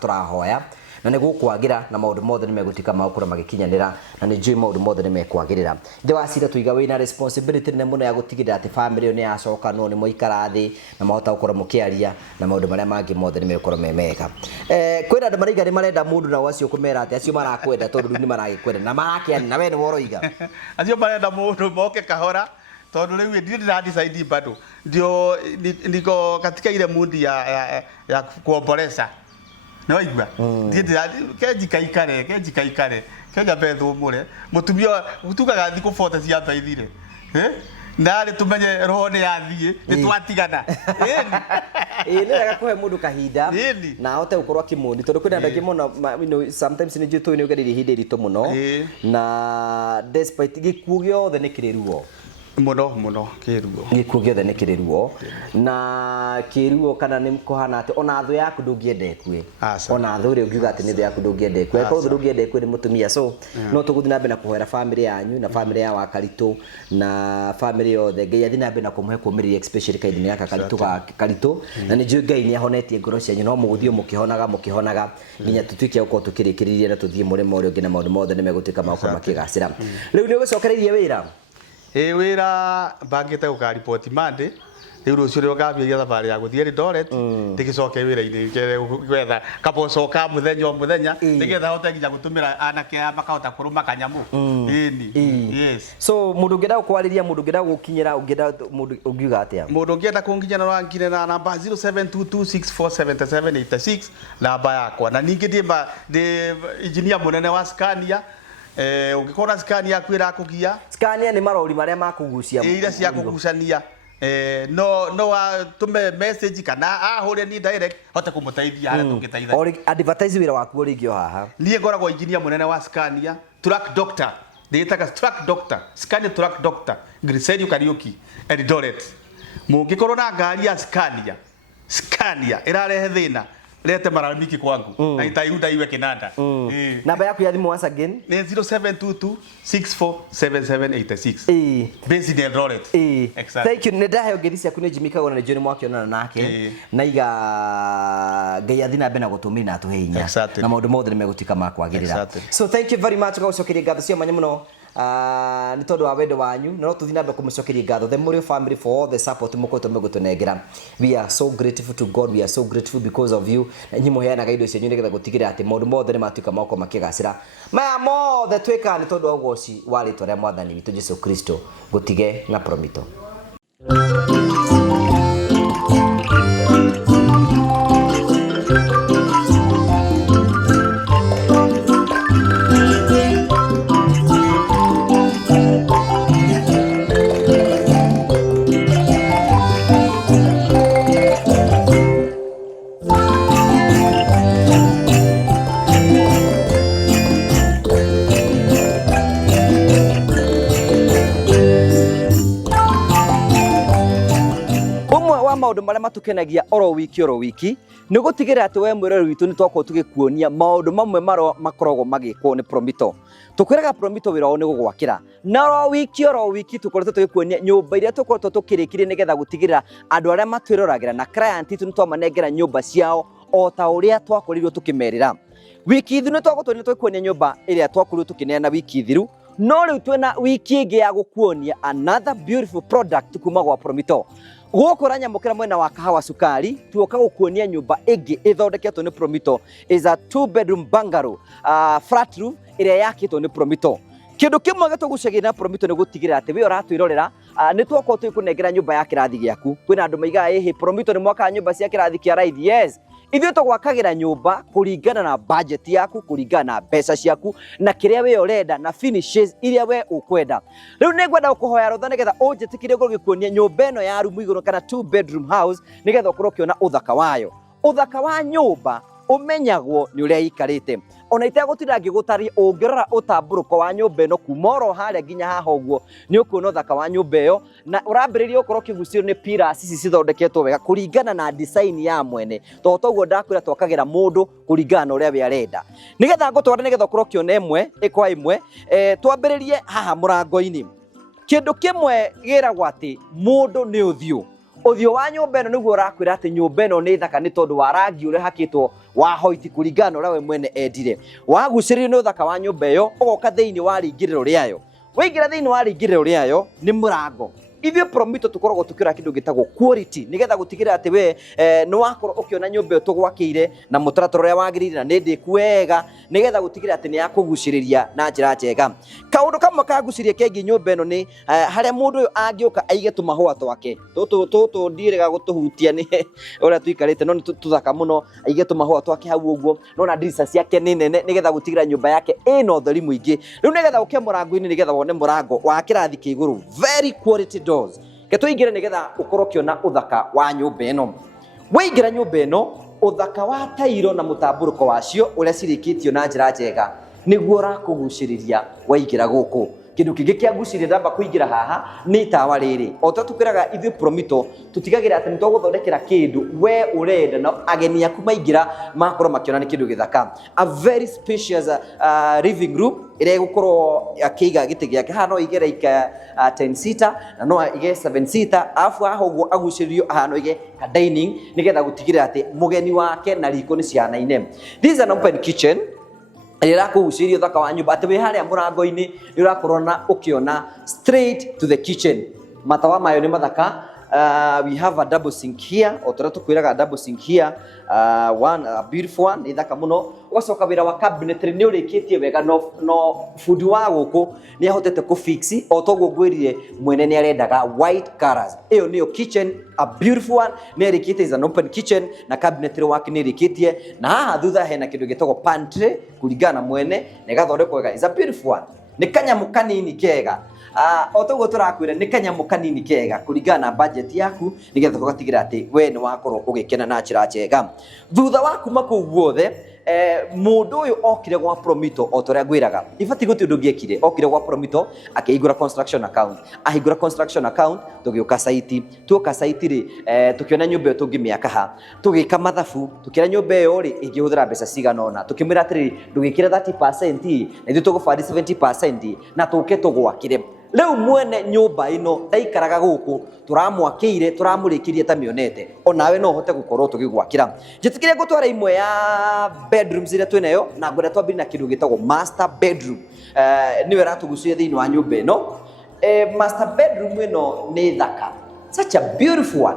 turahoya na ne gukwagira na maundu mothe ni megutika maukura magikinyanira na ni njui maundu mothe ni mekwagirira ndi wasira tuiga wina responsibility ne muno ya gutigirira ati family ni yacoka no ni moikara thi na mahota gukora mukiaria na maundu maria mangi mothe ni mekora memeka kwina andu maraiga ni marenda mundu na wacio kumera ati acio marakwenda tondu ni maragikwenda na marakiani na we ni woroiga acio marenda mundu moke kahora tondu riu ndira decide bado ndio niko katika ile mood ya kuomboleza no igwa ndira kenji kaikare kenya bethu mure mutumia utugaga thiku 40 cia thaithire ndari tumenye roho ni yathie ni twatigana ni wega kuhe mundu kahinda na ahote gukorwo akimundi tondu kwina andu angi muno sometimes ni jitu ni ugerire hinde rito muno na despite gikuo giothe ni kiriruo muno kiruo gikuo giothe ni kiriruo na kiruo kana ni kuhana ati ona thu yaku ndungiende kue ona thu ri ungiuga ati ni thu yaku ndungiende kue ko thu ndungiende kue ni mutumia so no tuguthi na mbere na kuhoera family yanyu na family ya Wakaritu na family yothe Ngai athi na mbere na kumuhe kumiriria especially kaithini yaka Karitu na ni njui Ngai ni ahonetie ngoro cianyu no muguthio mukihonaga nginya tutuike uko tukirikiririe na tuthie murimo uri ungi na maundu mothe ni megutika mako makigacira riu ni ugicokereirie wira wira bangite guka report Monday riu rucio rio ngambia thabari ya guthie Eldoret ndigicoke wira-ini gwetha kaboco ka muthenya nigetha hote nginya gutumira anake makahota kuruma kanyamu yes so mundu ngenda kwariria mundu ngenda gukinyira ungenda mundu ungiuga atia mundu ngenda kunginya no ngire na namba 0722647786 namba yakwa na ningi ndi engineer munene wa Scania ungikora Scania kwira kugia Scania ni marori maria makugucia ira cia kugucania no tume message kana ahore ni direct hote kumuteithia hare tungiteithia or advertise wira waku ringio haha nie ngoragwo engineer munene wa Scania truck doctor nditaga truck doctor Scania truck doctor Grisenyu Kariuki Eldoret mungikorwo na ngari ya Scania irarehe thina lete maralamiki kwangu na itaiunda iwe kinanda namba yaku ya thimu once again ni 0722647786 based in Eldoret exactly thank you nedahe ogirisia kune jimika gona joni mwakionana nake na iga Ngai athi na mbere na gutumira na tuhe hinya na maundu mothe ni megutika makwagirira so thank you very much gaucokeria ngatho cia manya muno ni tondu wa wendo wanyu no tuthi na mbere kumucokeria ngatho the Murio family for all the support mukoto megutunengera we are so grateful to God we are so grateful because of you na nyimo heanaga indo cia nyune gutigira ati maundu mothe ni matuika mako makigacira maya mothe twika ni tondu wa ugoci wa ritwa ria mwathani witu Jesu Kristo gutige na Promito. Maundu maria matukenagia oro wiki ni gutigira ati we mwirero witu ni twako tugikuonia maundu mamwe maro makoragwo magikwo ni Promito tukwiraga Promito wira ni gugwakira na oro wiki tukoretwo tugikuonia nyumba iria tukoretwo tukirikirie nigetha gutigirira andu aria matwiroragera na client itu nitwamanengera nyumba ciao o ta uria twakorirwo tukimerira wiki thiru twagotwo twikuonia nyumba iria twakorirwo tukineana wiki thiru no riu twena wiki ingi ya gukuonia another beautiful product kuma gwa Promito gukora nyamukira mwena wa Kahawa Sukari tuoka gukuonia nyumba ingi ithondeketwo ni Promito is a 2-bedroom bungalow flat roof iria yakitwo ni Promito kindu kimwe gitugucagia na Promito ni gutigirira ati we uratwirorera ni twako tukunengera nyumba ya kirathi giaku kwina andu maiga Promito ni mwaka nyumba cia kirathi kia raithi yes ithuĩ tũgwakagira nyumba kuringana na budget yaku kuringana na mbeca ciaku na kiria we urenda na finishes iria we ukwenda riu ni ngwenda gukuhoya rutha nigetha unjitikirie gikuonia nyumba ino ya rumu iguru kana 2-bedroom house nigetha ukorwo kiona uthaka wayo uthaka wa nyumba umenyagwo ni uria ikarite ona itagutira ngigutaria ungirora utamburuko wa nyumba ino kumoro haria nginya haha uguo ni ukuona uthaka wa nyumba iyo na urambiriria ukorwo kigucio ni pillars ici cithondeketwo wega kuringana na design ya mwene toguo ndakwira twakagira mundu kuringana na uria we arenda nigetha ngutwara nigetha ukorwo kiona imwe ikwa imwe twambiririe haha murango-ini kindu kimwe giragwo ati mundu ni uthio uthio wa nyumba ino niguo urakwira ati nyumba ino ni thaka ni tondu wa rangi uria hakitwo wa hoiti kuringana uria we mwene endire waguciririo ni uthaka wa nyumba iyo ugoka thiini wa ringiriro riayo waingira thiini wa ringiriro riayo ni murango ithio Promito tukoragwo tukira kindu gitagwo quality nigetha gutigirira ati we ni wakorwo ukiona nyumba iyo tugwakire na mutaratara uria wagirire na ni ndiku wega nigetha gutigirira ati ni yakuguciriria na njira njega kaundu kamwe kaguciria kengi nyumba ino ni haria mundu uyu angioka aige tumahua twake tutu ndirega gutuhutia ni uria tuikarite no ni tuthaka muno aige tumahua twake hau uguo no na dirisa ciake ni nene nigetha gutigirira nyumba yake ina utheri muingi riu nigetha uke murango-ini nigetha wone murango wa kirathi kia iguru very quality doors ketũingĩre nigetha ukorwo kiona uthaka wa nyumba ino waingira nyumba ino uthaka wa tairo na mutamburuko wacio uria cirikitio na njira njega niguo rakuguciriria waingira guku kindu kingi kia guciria ndamba kuingira haha ni tawa riri ota tukiraga ithu Promito tutigagira ati nitwaguthondekera kindu we urenda na ageni aku maingira makoro makiona ni kindu githaka. A very spacious living room ire gukorwo akiiga giti giake hano igera ika 10 seater na no ige 7 seater afu aho agucirio hano ige ka dining nigetha gutigira ati mugeni wake na riko ni cianaine. This is an open kitchen ira kugucirio thaka wa nyumba ati we haria murango-ini ni urakorwo na ukiona straight to the kitchen. Matawa mayo ni mathaka. We have a double sink here otora tukwiraga double sink here, one a beautiful one ithaka muno. Ugacoka wira wa cabinetry ni urikitie wega no food wa guku ni ahotete ku fix otoguo ngwirire mwene ni arendaga white colors. Iyo niyo kitchen, a beautiful one ni arikitie, is an open kitchen na cabinetry wake ni arikitie na haha thutha hena kindu gitagwo pantry kuringana mwene na igathondekwo wega. Is a beautiful one, ni kanyamu kanini kega. Otoguo turakwira ni kanyamu kanini kega kuringana na budget yaku nigetha gutigira ati we ni wakorwo ugikena na njira njega. Thutha wa kuma kuu guothe mundu uyu okire gwa Promito otoria gwiraga ifati guti undu giekire okire gwa Promito akihingura construction account. Ahingura construction account tugiuka site tuoka site ri tukiona nyumba iyo tungimiaka ha tugika mathabu tukira nyumba iyo ri ingihuthira mbeca cigana ona tukimira atiri ndugikire 30% na ithu tugufari 70% na tuke tugwakire. Leo mwene nyumba ino ndaikaraga guku turamwakiire turamurikirie ta mionete onawe no hote gukorwo tugigwakira. Jitikire gutwara imwe ya bedrooms ire twinayo na ngwenda twambire na kindu gitagwo master bedroom. Niwe ratugucie thiini wa nyumba ino. Master bedroom ino ni thaka, such a beautiful one.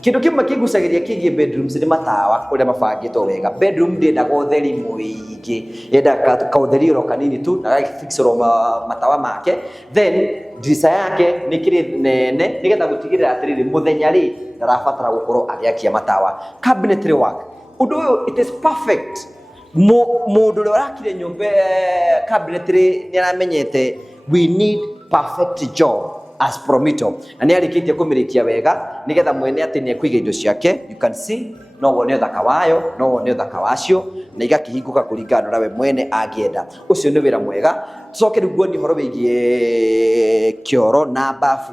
Kindu kimwe kigucagiria kigie bedrooms ni matawa uria mabangitwo wega. Bedroom ndendagwo utheri muingi, yenda kautheriro kanini tu na gafixerwo matawa make, then dirisha yake ni kiri nene nigetha gutigirira atiriri muthenya ri ndarabatara gukorwo agiakia matawa. Cabinetry work undu uyu it is perfect. Mundu uria urakire nyumba cabinetry ni aramenyete we need perfect job as Promito na ni arikitie kumirikia wega nigetha mwene ati ni ekuiga indo ciake. You can see no wone thaka wayo no wone thaka wacio na igakihinguka kuringana nawe mwene agienda. Ucio ni wira mwega. Tucoke riguo ni horo wigie kioro na bafu.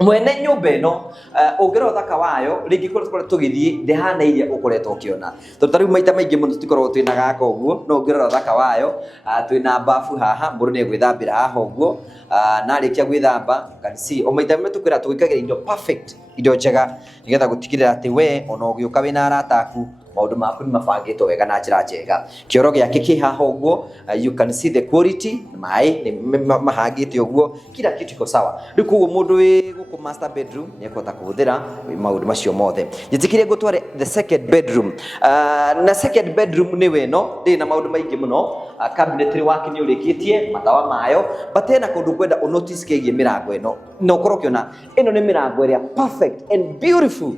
Mwene nyumba ino ungirwo thaka wayo ringi kore tugithie ndehana iria ukoretwo ukiona tariu maita maingi muno tutikorwo twina gaka uguo no ungirwo thaka wayo twina bafu haha mundu ni gwithambira haha uguo na arikia gwithamba kanisi o maita me tukwira tugikagira indo perfect indo njega nigetha gutigirira ati we ona ugiuka wina arata aku maundu maku ni mabangitwo wega na njira njega. Kioro giake ki haha uguo, you can see the quality mai ni mahangite uguo kila kitu kiko sawa. Riku mundu wi guku master bedroom ni ekota kuhuthira maundu macio mothe. Jitikire gutware the second bedroom. Na second bedroom ni weno ndina maundu maingi muno. Cabinetry wake ni urikitie matawa mayo but ena kundu kwenda unotice kigie mirango ino no korokiona ino ni mirango ria perfect and beautiful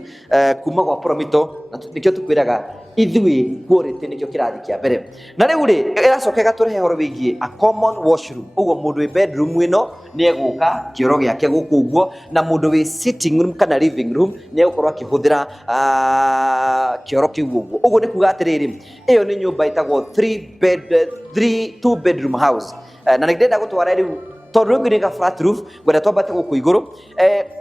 kuma gwa Promito na nikio tukwiraga ithui quality nikio kirathi kia mbere. Na riu ri iracoka gaturehe horo wigie a common washroom. Ugo mundu wi bedroom ino ni eguka kioro giake guku uguo na mundu wi sitting room kana living room ni egukorwo akihuthira kioro kiu uguo. Ugo ni kuga atiriri iyo ni nyumba itagwo 2 bedroom house. Na nigenda gutwara riu tondu ngi ni flat roof gwenda twambate guku iguru.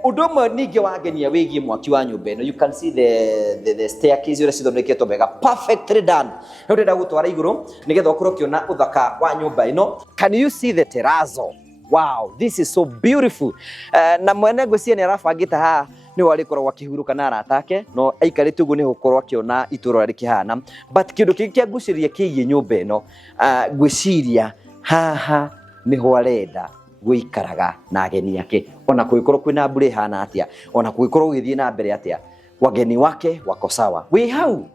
Undu umwe ningi wangenia wigie mwaki wa nyumba ino, you can see the staircase ura cithondeketwo wega perfectly done. Riu ndenda gutwara iguru nigetha ukorwo kiona uthaka wa nyumba ino. Can you see the terrazzo? Wow, this is so beautiful. Na mwene ngwiciria ni arabangita haha ni wari korwo wakihuruka na aratake no aikarite ugu ni gukorwo akiona ituro rikihana but kindu kingi nguciria kigie nyumba ino ngwiciria haha ni ho arenda guikaraga na ageni yake ona kuikorwo kwina mbure hana atia ona kuikorwo ugithie na mbere atia wageni wake wako sawa wi hau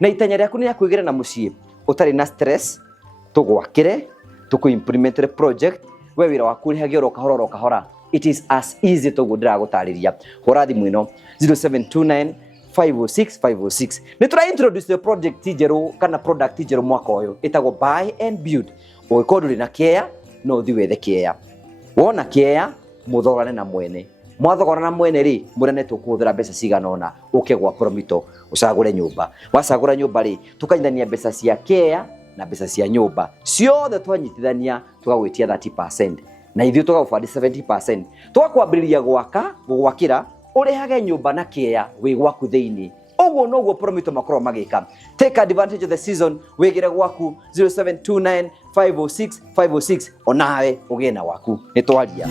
na itanya riaku ni akuigira na mucii utari na stress tugwakire tuku implement project we wira waku ni hagio roka hora. It is as easy to go ndagutariria hora thimu ino 0729 506 506 ni tura introduce the project jeru kana product jeru mwaka uyu itago buy and build oikoduri na care no thi wethe care wona care muthorane na mwene mwathogora na mwene ri murene tukuthira mbeca cigana ona uke gwa Promito ucagure nyumba wasagura nyumba ri tukanyithania mbeca cia care na mbeca cia nyumba ciothe twanyitithania tugagwitia 30% na ithuĩ tũgagũbandi 70%. Twakwambĩrĩria gwaka gũgwakĩra ũrehage nyũmba na kĩea wĩ gwaku thĩinĩ. Ũguo noguo Promito makorwo magĩka. Take advantage of the season, wĩgĩre gwaku 0729 506 506 onawe ũgĩe na waku. Nĩ twaria.